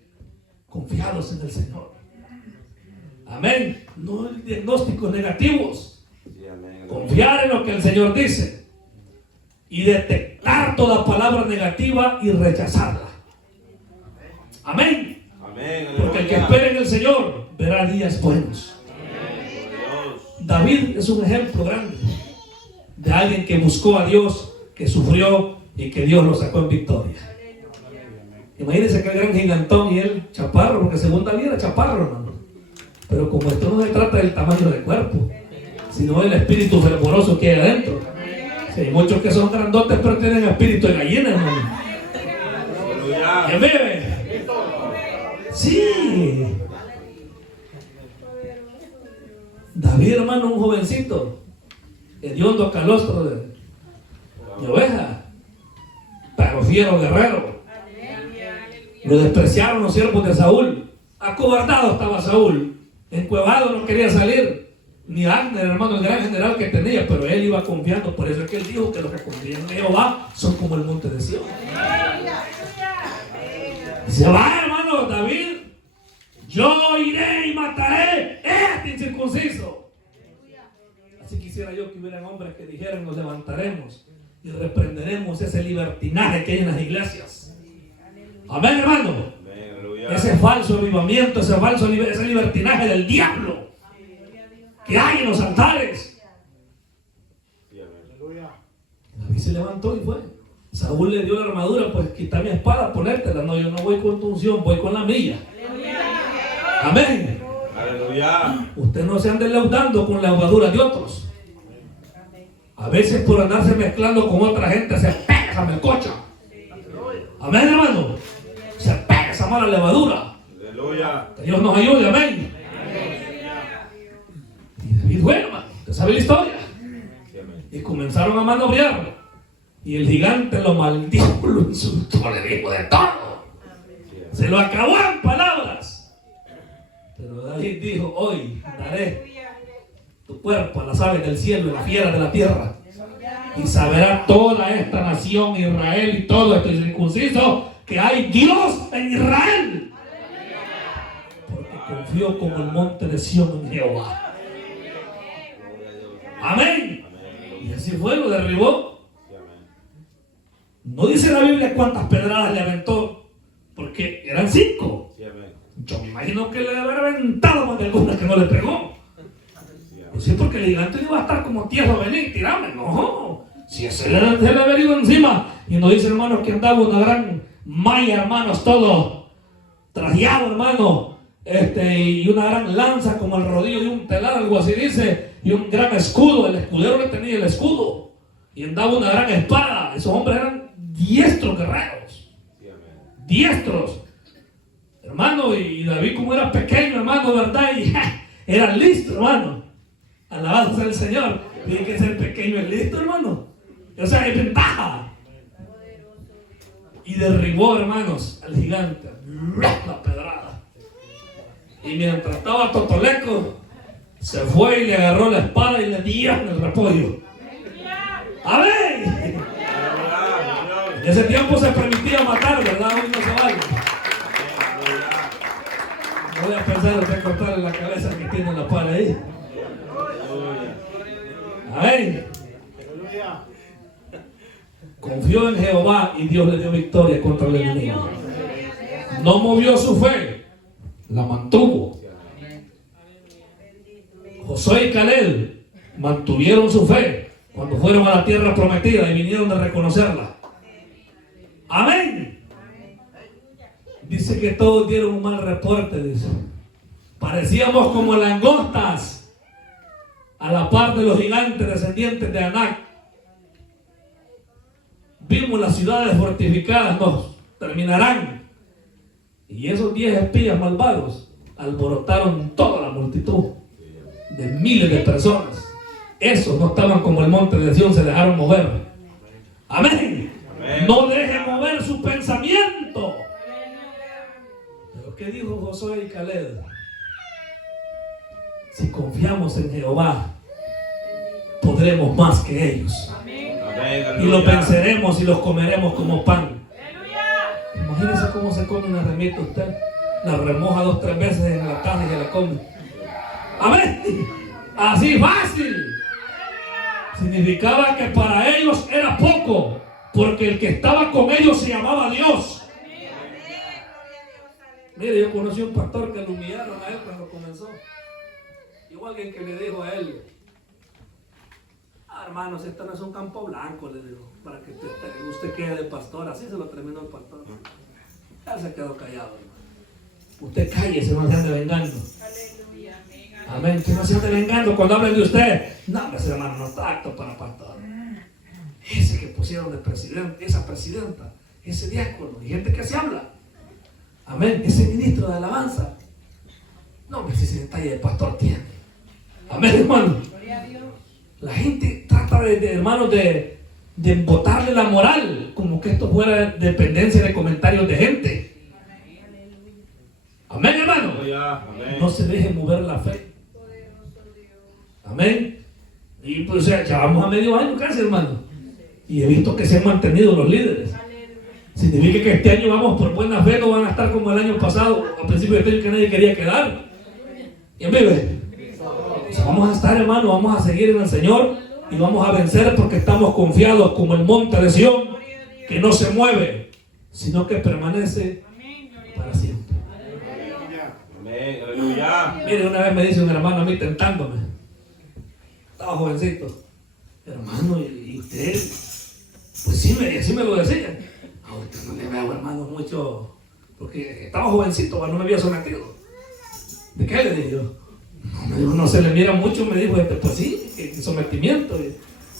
confiados en el Señor. Amén. No hay diagnósticos negativos. Confiar en lo que el Señor dice y detectar toda palabra negativa y rechazarla. Amén. Porque el que espera en el Señor verá días buenos. David es un ejemplo grande de alguien que buscó a Dios, que sufrió y que Dios lo sacó en victoria. Imagínense que el gran gigantón y él chaparro, porque según David era chaparro, hermano. Pero como esto no se trata del tamaño del cuerpo, sino del espíritu fervoroso que hay adentro. Sí, hay muchos que son grandotes pero tienen espíritu de gallina, hermano. ¿Qué bebe? Sí. David, hermano, un jovencito, hediondo calostro de oveja, pero fiero guerrero. Lo despreciaron los siervos de Saúl. Acobardado estaba Saúl, encuevado, no quería salir. ni Abner, hermano, el gran general que tenía, pero él iba confiando. Por eso es que él dijo que los que confían en Jehová son como el monte de Sión. Se va, hermano David. Yo iré y mataré este incircunciso. Así quisiera yo que hubieran hombres que dijeran: nos levantaremos y reprenderemos ese libertinaje que hay en las iglesias. Amén, hermano. Ese falso avivamiento, ese libertinaje del diablo que hay en los altares. David se levantó y fue. Saúl le dio la armadura: pues quita mi espada, ponértela. No, yo no voy con tu unción, voy con la mía. Amén. Aleluya. Usted no se ande leudando con la levadura de otros. A veces por andarse mezclando con otra gente se pega esa melcocha. Amén, hermano. Se pega esa mala levadura. Aleluya. Que Dios nos ayude, amén. Y David, bueno, hermano, usted sabe la historia. Y comenzaron a manobrear. Y el gigante lo maldijo, lo insultó, le dijo de todo. Se lo acabó en palabras. Pero David dijo: hoy daré tu cuerpo a las aves del cielo y a las fieras de la tierra. Y saberá toda esta nación, Israel y todo este circunciso, que hay Dios en Israel. Porque confió como el monte de Sión en Jehová. Amén. Y así fue, lo derribó. No dice la Biblia cuántas pedradas le aventó, porque eran 5. Yo me imagino que le debe haber aventado más de algunas que no le pegó. Y sí, porque el gigante no iba a estar como tierra, venir y tirarme. No, si ese le había ido encima. Y nos dice, hermanos, que andaba una gran malla, hermanos, todo trajeado, hermano, y una gran lanza como el rodillo de un telar, algo así dice, y un gran escudo. El escudero le tenía el escudo y andaba una gran espada. Esos hombres eran diestros guerreros, diestros, hermano. Y David, como era pequeño, hermano, verdad, y era listo, hermano. Alabado sea el Señor. Tiene que ser pequeño y listo, hermano. O sea, hay ventaja. Y derribó, hermanos, al gigante. La pedrada. Y mientras estaba Totoleco, se fue y le agarró la espada y le dio en el repollo. ¡Amén! En ese tiempo se permitía matar, ¿verdad? Hoy no se vale. No voy a pensar en cortarle la cabeza que tiene la pala ahí. Amén. Confió en Jehová y Dios le dio victoria contra el enemigo. No movió su fe, la mantuvo. Josué y Caleb mantuvieron su fe cuando fueron a la tierra prometida y vinieron a reconocerla. Amén. Dice que todos dieron un mal reporte, dice. Parecíamos como langostas a la par de los gigantes descendientes de Anac. Vimos las ciudades fortificadas, nos terminarán. Y esos 10 espías malvados alborotaron toda la multitud de miles de personas. Esos no estaban como el monte de Sión, se dejaron mover. Amén. Amén. No dejen mover su pensamiento. Pero ¿qué dijo Josué y Caleb? Si confiamos en Jehová, podremos más que ellos. Y los venceremos y los comeremos como pan. Imagínense cómo se come una remita usted. La remoja 2 o 3 veces en la caja y se la come. Amén. Así fácil. Significaba que para ellos era poco, porque el que estaba con ellos se llamaba Dios. Mire, yo conocí un pastor que lo humillaron a él cuando comenzó. Y hubo alguien que le dijo a él: hermanos, esto no es un campo blanco, le digo, para que usted quede de pastor. Así se lo terminó el pastor. Él se quedó callado, hermano. Usted cállese, no se ande vengando. Amén. Que no se ande vengando cuando hablen de usted. No, ese hermano no está apto para pastor. Ese que pusieron de presidente, esa presidenta, ese diácono, y gente que se habla. Amén. Ese ministro de alabanza. No, si ese detalle el pastor tiene. Amén, hermano. La gente trata hermanos, de embotarle la moral, como que esto fuera dependencia de comentarios de gente. Amén, hermano. No se deje mover la fe. Amén. Y pues, o sea, ya vamos a medio año casi, hermano. Y he visto que se han mantenido los líderes. Significa que este año vamos por buena fe, no van a estar como el año pasado, al principio de este año que nadie quería quedar. ¿Y en vive? O sea, vamos a estar, hermano, vamos a seguir en el Señor y vamos a vencer porque estamos confiados como el monte de Sión, que no se mueve, sino que permanece para siempre. Amén. Aleluya. Mire, una vez me dice un hermano a mí tentándome, estaba jovencito, hermano, ¿y usted? Pues sí me lo decía. Ahorita no le veo, hermano, mucho, porque estaba jovencito, no me había sometido. ¿De qué le dije yo? No, me dijo, no se le mira mucho, me dijo, pues sí, que sometimiento,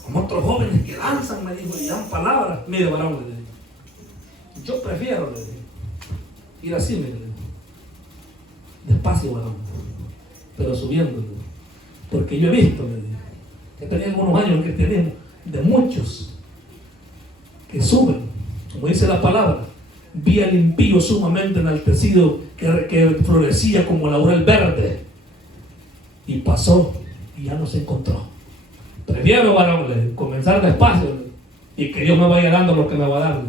como otros jóvenes que danzan, me dijo, y dan palabras. Mire, varón, le dije, yo prefiero, le dije, ir así, me dijo, despacio, varón, pero subiendo, le dije, porque yo he visto, le dije, que tenía algunos años que tenemos, de muchos que suben, como dice la palabra, vi al impío sumamente enaltecido que florecía como laurel verde y pasó y ya no se encontró. Prefiero, varón, comenzar despacio y que Dios me vaya dando lo que me va a dar,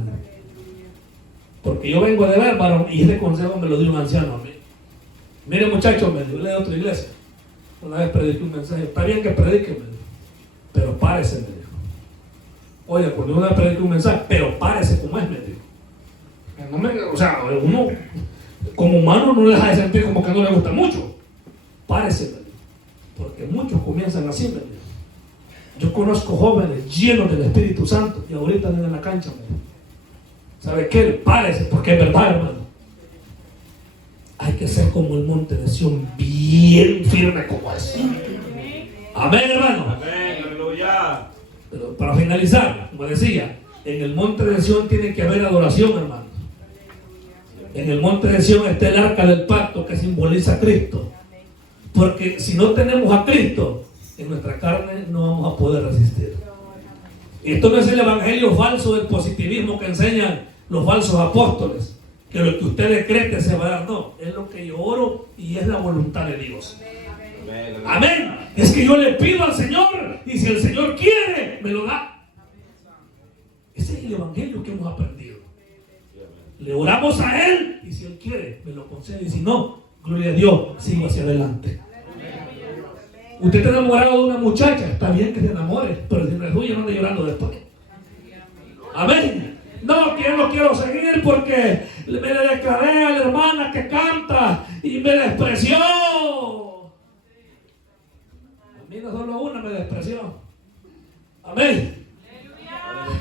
porque yo vengo de ver, varón, y ese consejo me lo dio un anciano a mí. Mire, muchachos, me dio de otra iglesia, una vez prediqué un mensaje, está bien que predique, me dijo, pero párese, me dijo. Oye, cuando una vez prediqué un mensaje, pero párese como es, me dijo. O sea, uno como humano no le deja de sentir como que no le gusta mucho. Párese, porque muchos comienzan así, ¿verdad? Yo conozco jóvenes llenos del Espíritu Santo y ahorita están en la cancha, ¿verdad? ¿Sabe qué? Párese, porque es verdad, hermano. Hay que ser como el monte de Sión, bien firme como es. Amén, hermano. Amén. Aleluya. Pero para finalizar, como decía, en el monte de Sión tiene que haber adoración, hermano. En el monte de Sión está el arca del pacto que simboliza a Cristo. Porque si no tenemos a Cristo, en nuestra carne no vamos a poder resistir. Esto no es el evangelio falso del positivismo que enseñan los falsos apóstoles, que lo que usted decrete se va a dar. No, es lo que yo oro y es la voluntad de Dios. Amén. Es que yo le pido al Señor y si el Señor quiere, me lo da. Ese es el evangelio que hemos aprendido. Le oramos a Él y si Él quiere, me lo concede. Y si no, gloria a Dios, sigo hacia adelante. Usted está enamorado de una muchacha, está bien que se enamore, pero si no es suya, no ande llorando después. Amén. No, que yo no quiero seguir porque me le declaré a la hermana que canta y me despreció. A mí no solo una me despreció. Amén.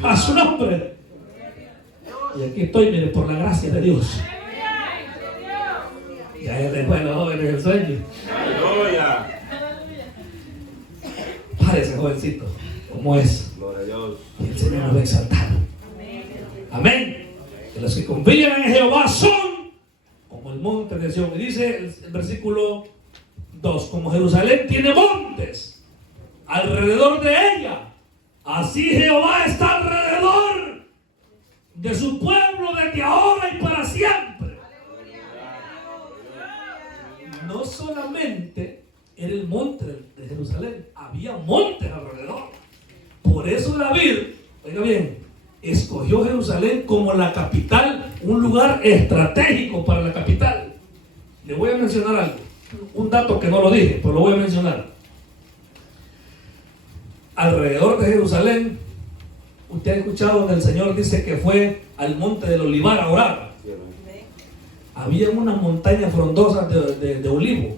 A su nombre. Y aquí estoy, mire, por la gracia de Dios. Ya después los jóvenes el sueño. Aleluya. Párese, jovencito, como es. Gloria a Dios. Y el Señor nos va a exaltar. Amén. Que los que confían en Jehová son como el monte de Sión. Y dice el versículo 2: como Jerusalén tiene montes alrededor de ella, así Jehová está alrededor de su pueblo desde ahora y para siempre. No solamente era el monte de Jerusalén, había montes alrededor. Por eso David, oiga bien, escogió Jerusalén como la capital, un lugar estratégico para la capital. Le voy a mencionar algo, un dato que no lo dije, pero lo voy a mencionar. Alrededor de Jerusalén, usted ha escuchado donde el Señor dice que fue al monte del Olivar a orar. Había unas montañas frondosas de olivo.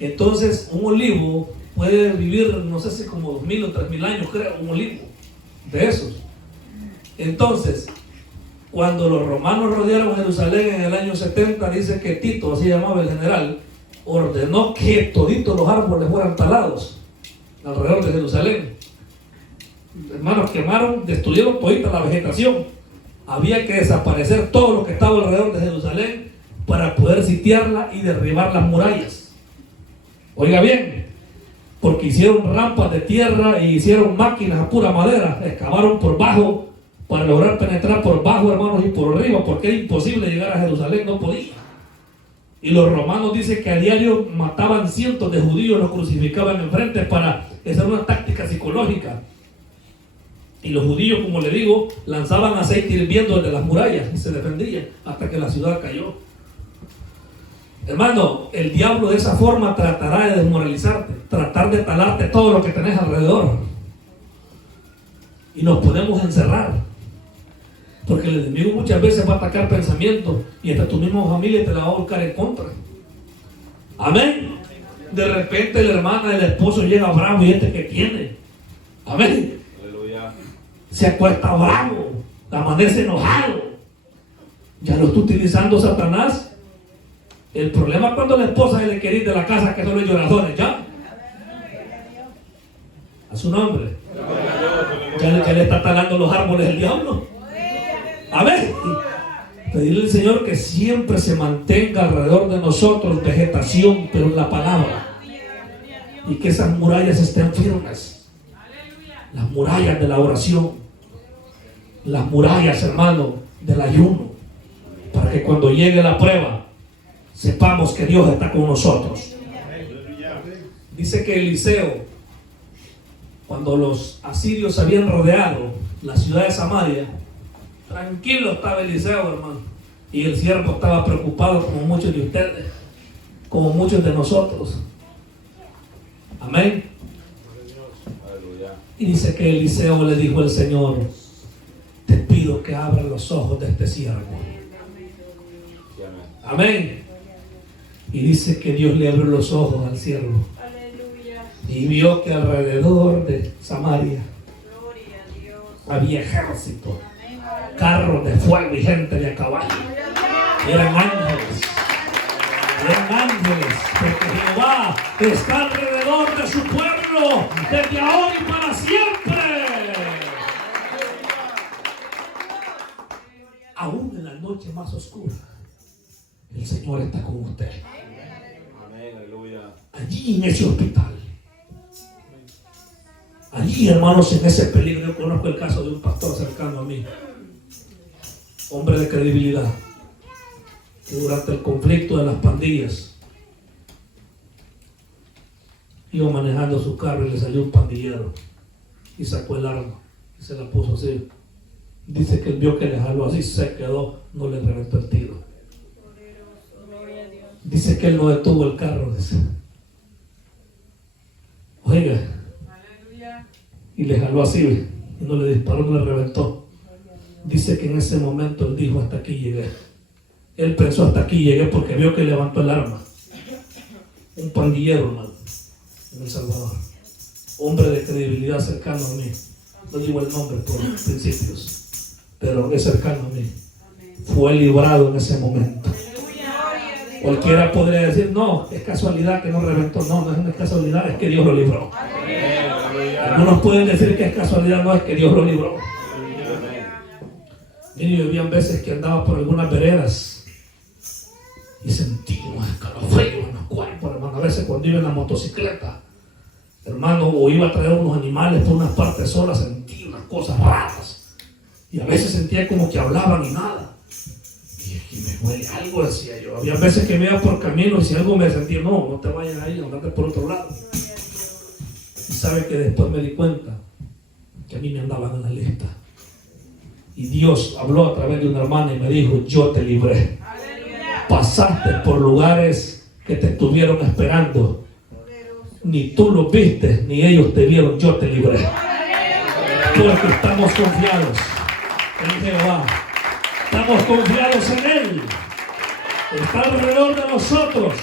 Entonces, un olivo puede vivir, no sé si como 2000 o 3000 años, creo, un olivo de esos. Entonces, cuando los romanos rodearon Jerusalén en el año 70, dice que Tito, así llamaba el general, ordenó que toditos los árboles fueran talados alrededor de Jerusalén. Hermanos, quemaron, destruyeron todita la vegetación. Había que desaparecer todo lo que estaba alrededor de Jerusalén para poder sitiarla y derribar las murallas. Oiga bien, porque hicieron rampas de tierra y hicieron máquinas a pura madera, excavaron por bajo para lograr penetrar por bajo, hermanos, y por arriba, porque era imposible llegar a Jerusalén, no podía. Y los romanos dicen que a diario mataban cientos de judíos, los crucificaban enfrente para hacer una táctica psicológica. Y los judíos, como le digo, lanzaban aceite hirviendo desde las murallas y se defendían hasta que la ciudad cayó. Hermano, el diablo de esa forma tratará de desmoralizarte, tratar de talarte todo lo que tenés alrededor. Y nos podemos encerrar. Porque el enemigo muchas veces va a atacar pensamientos y hasta tu misma familia te la va a volcar en contra. Amén. De repente la hermana del esposo llega bravo y que tiene. Amén. Aleluya. Se acuesta bravo, amanece enojado. Ya lo está utilizando Satanás. El problema es cuando la esposa le quiere ir de la casa, que son los lloradores, ¿ya? A su nombre. Ya le está talando los árboles el diablo. Amén. Pedirle al Señor que siempre se mantenga alrededor de nosotros vegetación, pero en la palabra. Y que esas murallas estén firmes. Las murallas de la oración. Las murallas, hermano, del ayuno. Para que cuando llegue la prueba, sepamos que Dios está con nosotros. Dice que Eliseo, cuando los asirios habían rodeado la ciudad de Samaria, tranquilo estaba Eliseo, hermano. Y el siervo estaba preocupado como muchos de ustedes, como muchos de nosotros. Amén. Y dice que Eliseo le dijo al Señor: te pido que abra los ojos de este siervo. Amén. Y dice que Dios le abrió los ojos al siervo. Y vio que alrededor de Samaria había ejército, carros de fuego y gente de a caballo. Eran ángeles. Eran ángeles. Porque Jehová está alrededor de su pueblo desde ahora y para siempre. Aún en la noche más oscura, el Señor está con usted. Amén, aleluya. Allí en ese hospital. Allí, hermanos, en ese peligro. Yo conozco el caso de un pastor cercano a mí, hombre de credibilidad, que durante el conflicto de las pandillas iba manejando su carro y le salió un pandillero y sacó el arma y se la puso así. Dice que él vio que le jaló así, se quedó, no le reventó el tiro. Dice que él no detuvo el carro, dice. Oiga, y le jaló así, y no le disparó, no le reventó. Dice que en ese momento él dijo: hasta aquí llegué. Él pensó: hasta aquí llegué, porque vio que levantó el arma. Un pandillero, hermano, en El Salvador, hombre de credibilidad cercano a mí. No digo el nombre por principios, pero es cercano a mí. Fue librado en ese momento. Cualquiera podría decir: no, es casualidad que no reventó. No, no es una casualidad, es que Dios lo libró. Algunos pueden decir que es casualidad, no, es que Dios lo libró. Mire, yo había veces que andaba por algunas veredas y sentí unos escalofríos en los cuerpos, hermano. A veces cuando iba en la motocicleta, hermano, o iba a traer unos animales por unas partes solas, sentí unas cosas raras. Y a veces sentía como que hablaban y nada. Y aquí me huele algo, decía yo. Había veces que me iba por camino y si algo me sentía: no te vayas ahí, andate por otro lado. Y sabe que después me di cuenta que a mí me andaban en la lista. Y Dios habló a través de una hermana y me dijo: yo te libré. Pasaste por lugares que te estuvieron esperando. Ni tú los viste, ni ellos te vieron. Yo te libré. Porque estamos confiados en Jehová. Estamos confiados en Él. Está alrededor de nosotros.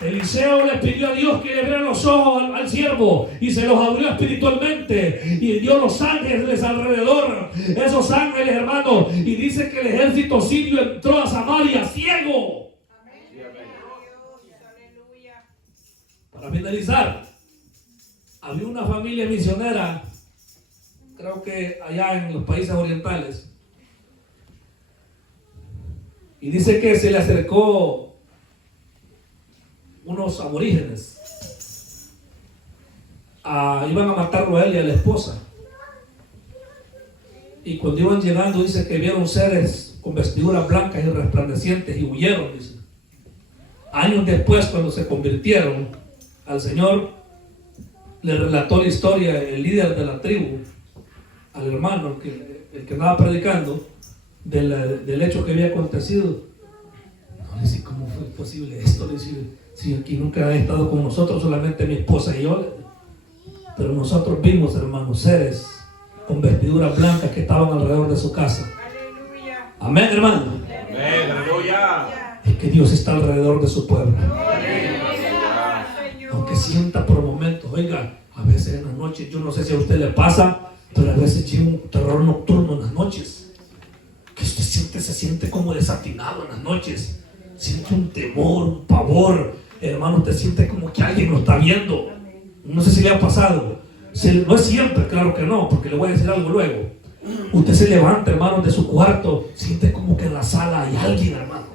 Eliseo le pidió a Dios que le abriera los ojos al siervo y se los abrió espiritualmente y dio los ángeles alrededor, esos ángeles, hermanos, y dice que el ejército sirio entró a Samaria ciego. Para finalizar, había una familia misionera, creo que allá en los países orientales, y dice que se le acercó unos aborígenes, iban a matarlo a él y a la esposa, y cuando iban llegando dice que vieron seres con vestiduras blancas y resplandecientes y huyeron, dice. Años después, cuando se convirtieron al Señor, le relató la historia el líder de la tribu al hermano, el que andaba predicando, del hecho que había acontecido. No, le dice, ¿cómo fue posible esto? Le dice, si aquí nunca ha estado con nosotros, solamente mi esposa y yo. Pero nosotros vimos, hermanos, seres con vestiduras blancas que estaban alrededor de su casa. Aleluya. Amén, hermano. Amén, aleluya. Es que Dios está alrededor de su pueblo. Señor. Aunque sienta por momentos, oiga, a veces en las noches, yo no sé si a usted le pasa, pero a veces llega un terror nocturno en las noches. Que usted se siente como desatinado en las noches. Siente un temor, un pavor. Hermano, usted siente como que alguien lo está viendo. No sé si le ha pasado. No es siempre, claro que no, porque le voy a decir algo luego. Usted se levanta, hermano, de su cuarto, siente como que en la sala hay alguien, hermano.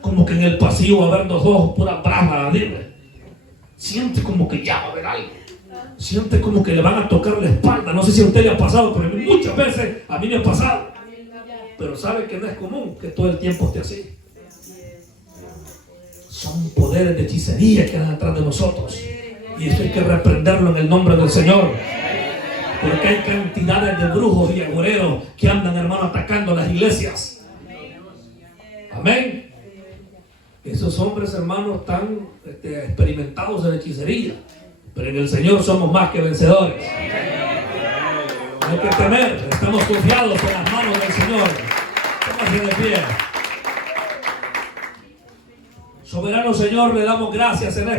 Como que en el pasillo va a haber dos ojos, pura brava, dime. Siente como que ya va a haber algo. Siente como que le van a tocar la espalda. No sé si a usted le ha pasado, pero muchas veces a mí me ha pasado. Pero sabe que no es común que todo el tiempo esté así. Son poderes de hechicería que andan atrás de nosotros. Y esto hay que reprenderlo en el nombre del Señor. Porque hay cantidades de brujos y agoreros que andan, hermano, atacando las iglesias. Amén. Esos hombres, hermanos, están experimentados en hechicería. Pero en el Señor somos más que vencedores. No hay que temer. Estamos confiados en las manos del Señor. Póngase de pie. Soberano Señor, le damos gracias en este